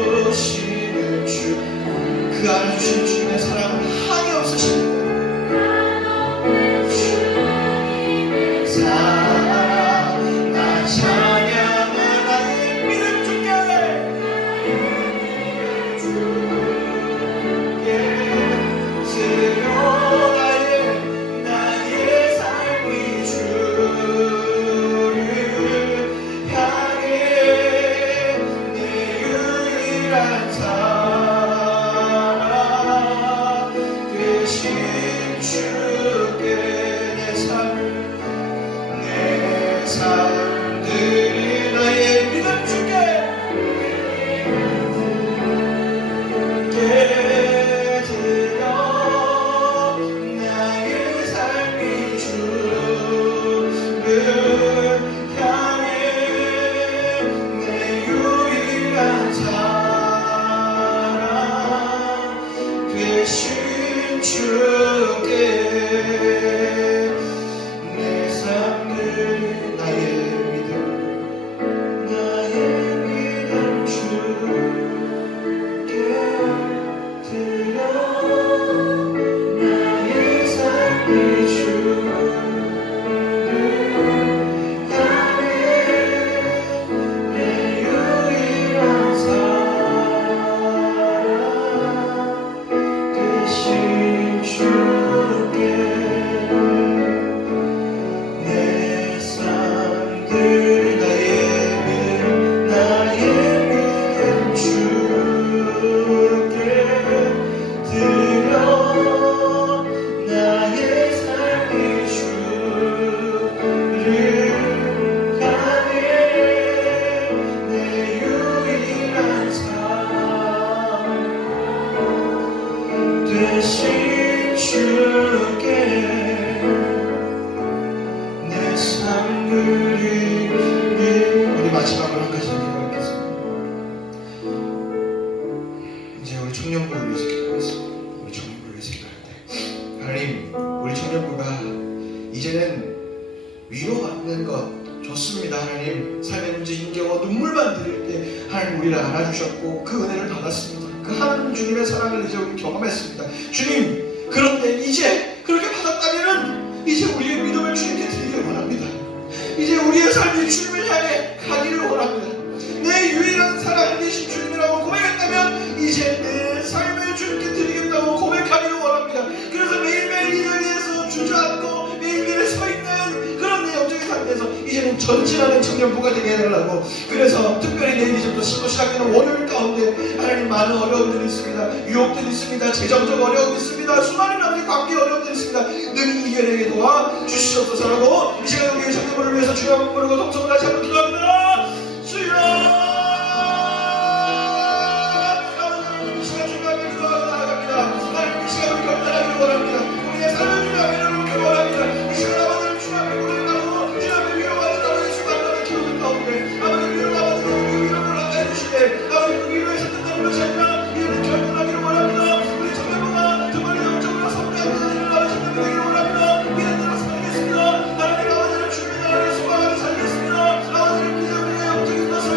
안아주시는 주, 그 안아주신 주님의 사랑은 한이 없으십니다. 사랑 나 찬양한 나의 믿음 주께 드려 나의 삶이 주를 향해 내 유일한 사랑 되신 주께 내 삶들이 나의 믿음 주께 드려 나의 삶이 주를 향해 내 유일한 사랑 되신 주께 내 삶들이 나의 믿음 주께 드려 나의 삶이 주를 향해 내 유일한 사랑 되신 주께 내 삶들이 나의 믿음 주께 드려 나의 삶이 주를 향해 내 유일한 사랑 되신 주께 내 삶들이 우리 마지막으로 한 가지 기도하겠습니다. 우리 청년부를 위해서 기도하겠습니다. 우리 청년부를 위해서 기도할 때 하나님, 우리 청년부가 이제는 위로받는 것 좋습니다. 하나님, 삶의 문제 힘겨워 눈물만 들일 때 하나님 우리를 안아주셨고 그 은혜를 받았습니다. 그 하나님 주님의 사랑을 이제 우리 경험했습니다. 주님, 그런데 이제 그렇게 받았다면 이제 우리의 믿음을 주님께 드리기를 원합니다. 이제 우리의 삶이 주님을 향해 가기를 원합니다. 내 유일한 사랑 되신 주님이라고 고백했다면 이제 내 삶을 주님께 드리겠다고 고백하기를 원합니다. 그래서 매일매일 이 자리에서 주저앉고 매일매일 서 있는 그런 내 영적인 상태에서 이제는 전진하는 청년부가 되게 해달라고. 그래서 특별히 내일 이제부터 신고 시작되는 월요일 가운데 하나님, 많은 어려움들이 있습니다. 유혹들이 있습니다. 재정적 어려움이 있습니다. 수많은 나머지 관계 어려움들이 있습니다. 능히 이겨내게 도와 주시옵소서라고 이 시간 우리의 청년부를 위해서 주여 한번 부르고 동성을 다시 한번 기도합니다. 주여, 아버지, 이 시간 주님 앞에 기도하고 나아갑니다. 하나님, 이 시간 우리 경건하기를 원합니다. 우리의 삶을 주님 앞에 내놓기를 원합니다. 이 시간 아버지를 주님 앞에 고백하고 주님 앞에 위로받는 아버지 수많은 기도를 가운데 아버지 위로 아버지 위로를 해주시되 아버지 그 위로에서 끝나는 것이 아니라 이제는 결단하기를 원합니다. 우리 청년부가 정말 영적으로 성장하는 아버지 되기를 원합니다. 믿음 들어서 살겠습니다. 하나님, 아버지를 주님의 나라를 소망하며 살겠습니다. 아버지를 믿어 우리의 영적인 것을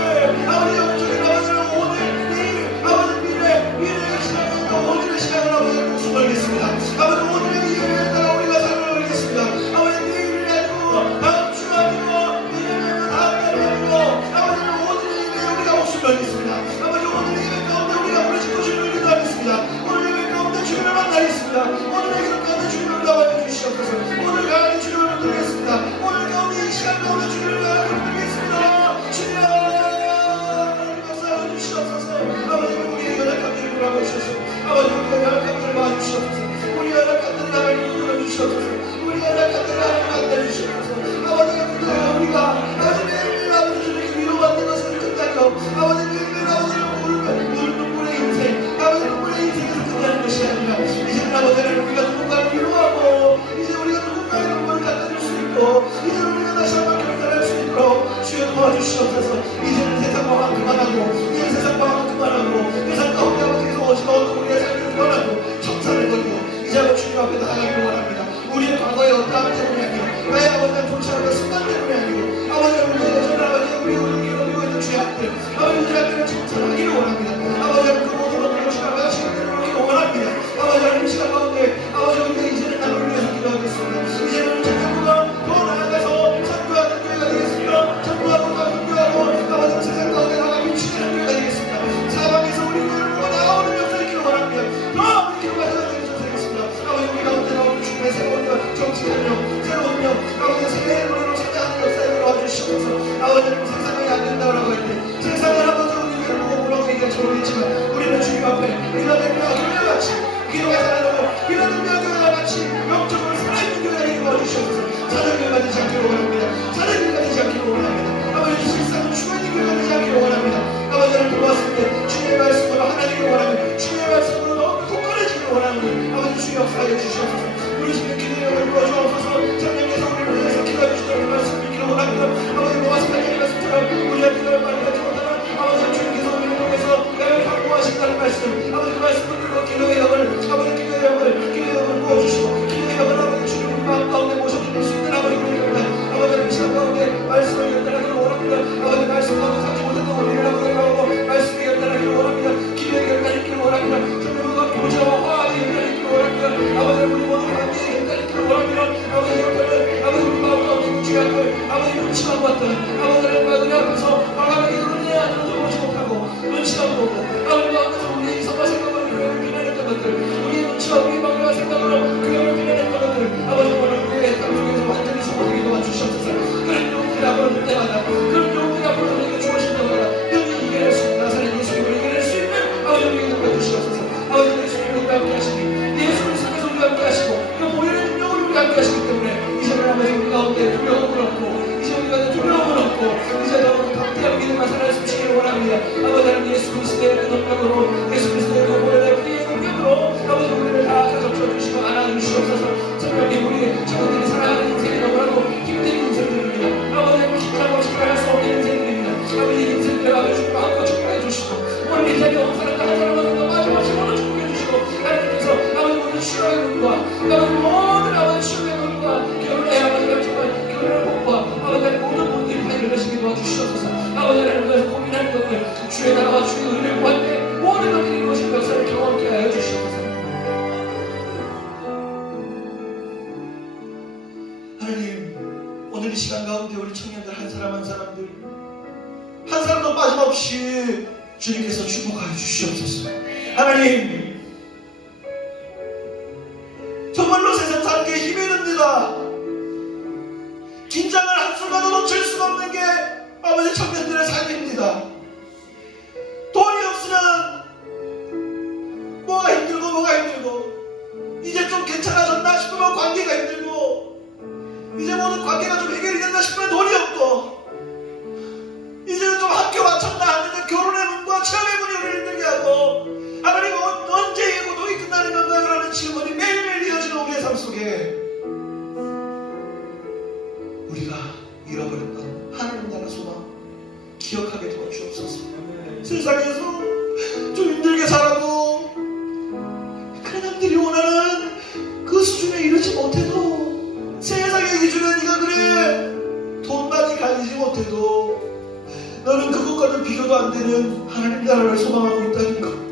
아버지 영적인 아버지를 오늘 내일 아버지 미래의 시간과 오늘의 시간을 아버지 목숨 걸겠습니다. 아버지 오늘의 이해에 따라 우리가 삶을 걸겠습니다. 아버지 내일을 가지고 다음 주 가지고 미래를 가지고 다음 달을 가지고 아버지는 오늘의 이해에 우리가 목숨 걸겠습니다. 아버지 오늘의 예배 가운데 우리가 부르짖고 주님을 기도하겠습니다. 오늘 예배 가운데 주님을 만나겠습니다. 오늘의 기도 가운데 주님을 나와해 주시옵소서. 오늘 가운데 주님을 부르겠습니다. 오늘 가운데 이 시간 가운데 주님을 나와해 부르겠습니다. 주님 역사해 주시옵소서. 아버지, 우리의 연약함들을 돌아봐 주셔서 아버지, 우리의 연약함들을 막아주시옵소서. 우리의 연약함들을 하나님 눌러주시옵소서. 우리의 연약함들을 하나님 만나주시옵소서. 아버지, 우리가 아버지 매일매일 아버지 주님께 위로받는 것을 끝나고 아버지 매일매일 아버지를 눈물의 인생 아버지 눈물의 인생에서 끝나는 것이 아니라 이제는 아버지를 우리가 누군가를 위로하고 이제 우리가 누군가의 눈물을 닦아줄 수 있고 이제 우리가 다시 한번 결단할 수 있도록 주여 도와주시옵소서. 이제는 세상 방황 그만하고 이제 세상 방황 그만하고 세상 가운데 아버지께서 어지러운 우리의 삶을 그만하고 청산을 걸고 이제 아버지 주님 앞에 나아가기를 원합니다. 우리의 과거의 어떠함 때문이 아니고 나의 아버지가 좋지 않은 순간 때문이 아니고 아버지 우리의 예전 아버지 우리 이루고 있는 죄악들 아버지 그 죄악들을 청산하기를 원합니다. 아버지 그 모든 것들을 주님 앞에 시간을 원합니다. 아버지 하나님 시간 가운데 아버지 우리가 이제는 나를 위해서 기도하겠습니다. 이제는 청년부가 더 나아가서 선교하는 교회가 되겠습니다. 전부하고 선교하고 아버지 세상 가운데 나가 비추는 교회가 되겠습니다. 사방에서 우리 교회를 보고 나오는 역사를 기도 원합니다. 더 우리 교회가 되겠습니다. 아버지 우리 가운데 나오는 주님의 새로운 영, 정치의 영, 새로운 영, 아버지 새로운 노래로 찾아가는 역사에 도와주시옵소서. 아버지는 세상이 안 된다고 할 때 세상은 아버지 우리 교회를 보고 뭐라고 얘기할지 모르겠지만 우리는 주님 앞에 믿어내며 교회같이 기도가 살아나고 믿어내며 교회같이 영적으로 살아있는 교회가 되게 도와주시옵소서. 사정교회가 되지 않기를 원합니다. 사정교회가 되지 않기를 원합니다. 아버지 실상은 죽어있는 교회가 되지 않기를 원합니다. 아버지를 돌아왔을 때 주님의 말씀으로 하나님을 원하며 주님의 말씀으로 너무 굳건해지기를 원합니다. 아버지 주여 역사하여 주시옵소서. 우리 주님 기도력을 도와주옵소서. 성령께서 우리를 위해서 기도해 주시는 말씀을 믿기를 원합니다. 아버지 모아서 달리는 말씀처럼 우리의 기도를 많이 하지 못하나 아버지 주님께서 우리를 통해서 나를 강구하신다는 말씀 아버지 그 말씀을 들고 기도의 영을 아버지 기도의 영을 부어주시고 기도의 영을 아버지 주님 마음 가운데 모셔드릴 수 있는 아버지 우리입니다. 아버지 시간 가운데 말씀을 결단하기를 원합니다. 아버지 말씀 가운데 살지 못했던 우리를 아버지 말씀을 결단하기를 원합니다. 기도의 결단을 있기를 원합니다. 성령과 교제와 화합의 결단을 있기를 원합니다. 아버지 우리 모두 관계의 결단을 있기를 원합니다. 아버지 결단을 아버지 우리 마음 가운데 무지한 걸 아버지 눈치만 봤던 아버지를 마음이 앞에서 아버지 기도를 해야 하는 것을 보지 못하고 눈치만 보고 아버지 마음에서 우리의 이성과 생각을 없이 주님께서 축복하여 주시옵소서. 하나님, 정말로 세상 사는 게 힘이 듭니다. 긴장을 한순간도 놓칠 수가 없는 게 아버지 청년들의 삶입니다. 돈이 없으면 뭐가 힘들고 이제 좀 괜찮아졌나 싶으면 관계가 힘들고 이제 모든 관계가 좀 해결이 된다 싶으면 돈이 없고 이제는 좀 학교 마쳤나 하는데 결혼의 문과 취업의 문이 우리를 힘들게 하고 하나님 언제 이 고통이 끝나는 건가요? 라는 질문이 매일매일 이어지는 우리의 삶 속에 우리가 잃어버렸던 하나님 나라 소망 기억하게 도와주옵소서. 세상에서 좀 힘들게 살아도 그 남들이 원하는 그 수준에 이르지 못해도 세상의 기준에 네가 그래 돈 많이 가지지 못해도 너는 그것과는 비교도 안 되는 하나님 나라를 소망하고 있다는 것.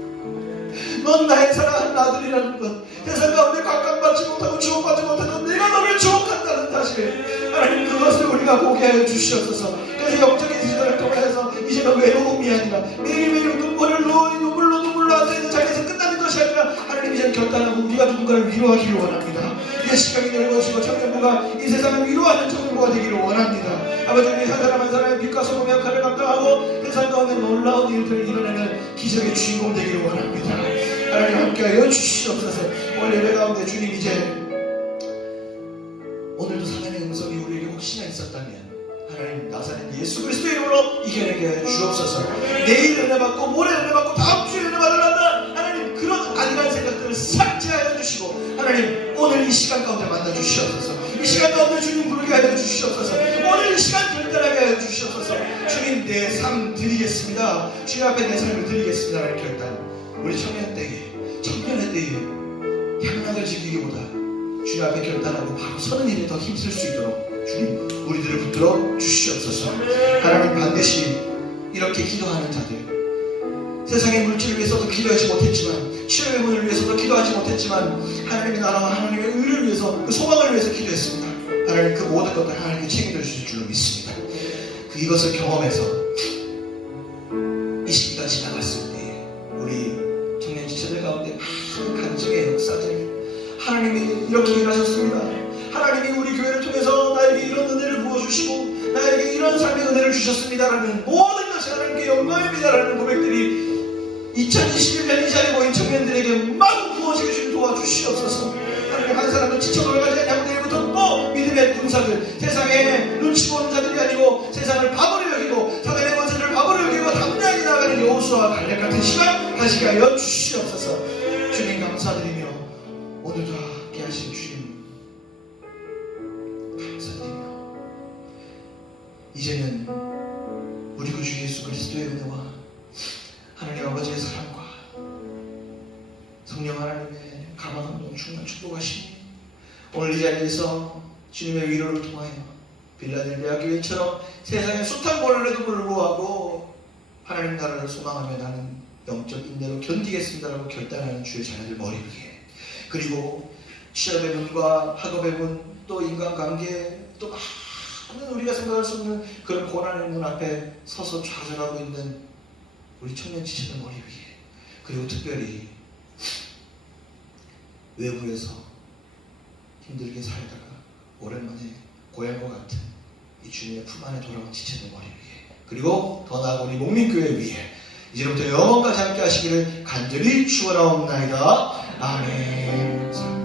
넌 나의 사랑하는 아들이라는 것. 세상 가운데 각광받지 못하고 주목받지 못해도 내가 너를 주목한다는 사실. 하나님 그것을 우리가 보게 하여 주시옵소서. 그래서 영적인 시절을 통해서 이제는 외로움이 아니라 매일매일 눈물로 앉아있는 자리에서 끝나는 것이 아니라 하나님 이제는 결단하고 우리가 누군가를 위로하기를 원합니다. 이 시간이 넓어지고 청년부가 이 세상을 위로하는 청년부가 되기를 원합니다. 아버지 우리 한 사람 한 사람의 빛과 소금의 역할을 감당하고 세상 가운데 놀라운 일들을 이뤄내는 기적의 주인공 되기를 원합니다. 하나님 함께하여 주시옵소서. 오늘 예배 가운데 주님 이제 오늘도 사단의 음성이 우리에게 혹시나 있었다면 하나님 나사렛 예수 그리스도의 이름으로 이겨내게 주옵소서. 내일 은혜 받고 모레 은혜 받고 다음 주에 은혜 받으려다 하나님 그런 안일한 생각들을 삭제하여 주시고 하나님 오늘 이 시간 가운데 만나 주시옵소서. 이 시간 가운데 주님 부르게 하여 주시옵소서. 오늘 이 시간 결단하게 하여 주시옵소서. 주님 내 삶 드리겠습니다. 주님 앞에 내 삶을 드리겠습니다. 라는 결단 우리 청년의 때에 향락을 지키기보다 주님 앞에 결단하고 바로 서는 일에 더 힘쓸 수 있도록 주님 우리들을 붙들어 주시옵소서. 하나님 반드시 이렇게 기도하는 자들 세상의 물질을 위해서도 기도하지 못했지만 치료의 문을 위해서도 기도하지 못했지만 하나님의 나라와 하나님의 의를 위해서 그 소망을 위해서 기도했습니다. 하나님 그 모든 것들 하나님께 책임져 주실 줄로 믿습니다. 이것을 경험해서 이 시기가 지나갔을 때 우리 청년 지체들 가운데 많은 간증의 역사들 하나님이 이렇게 일하셨습니다. 하나님이 우리 교회를 통해서 나에게 이런 은혜를 부어주시고 나에게 이런 삶의 은혜를 주셨습니다라는 모든 것이 하나님께 영광입니다라는 고백들이 2021년 이 자리에 모인 청년들에게 마구 부어지게 주님 도와주시옵소서. 하나님 한 사람도 지쳐 돌아가지 않냐고 내일부터 또 믿음의 군사들 세상에 눈치 보는 자들이 아니고 세상을 바보로 여기고 사단의 권세를 바보로 여기고 당당히 나아가는 여호수아와 갈렙 같은 시간 가시게 하여 주시옵소서. 주님 감사드리며 오늘도 함께 하신 주님 감사드리며 이제는 우리 구주 예수 그리스도의 은혜와 하나님 아버지의 사랑과 성령 하나님의 감화감동 충만 축복하시니 오늘 이 자리에서 주님의 위로를 통하여 빌라델비아 교회처럼 세상에 숱한 고난에도 불구하고 하나님 나라를 소망하며 나는 영적 인내로 견디겠습니다라고 결단하는 주의 자녀들 머리 위에 그리고 취업의 문과 학업의 문 또 인간관계 또 많은 우리가 생각할 수 없는 그런 고난의 문 앞에 서서 좌절하고 있는 우리 청년 지체들 머리 위에 그리고 특별히 외부에서 힘들게 살다가 오랜만에 고향과 같은 이 주님의 품 안에 돌아온 지체들 머리 위에 그리고 더 나아가 우리 목민교회 위에 이제부터 영원까지 함께 하시기를 간절히 축원하옵나이다. 아멘. 감사합니다.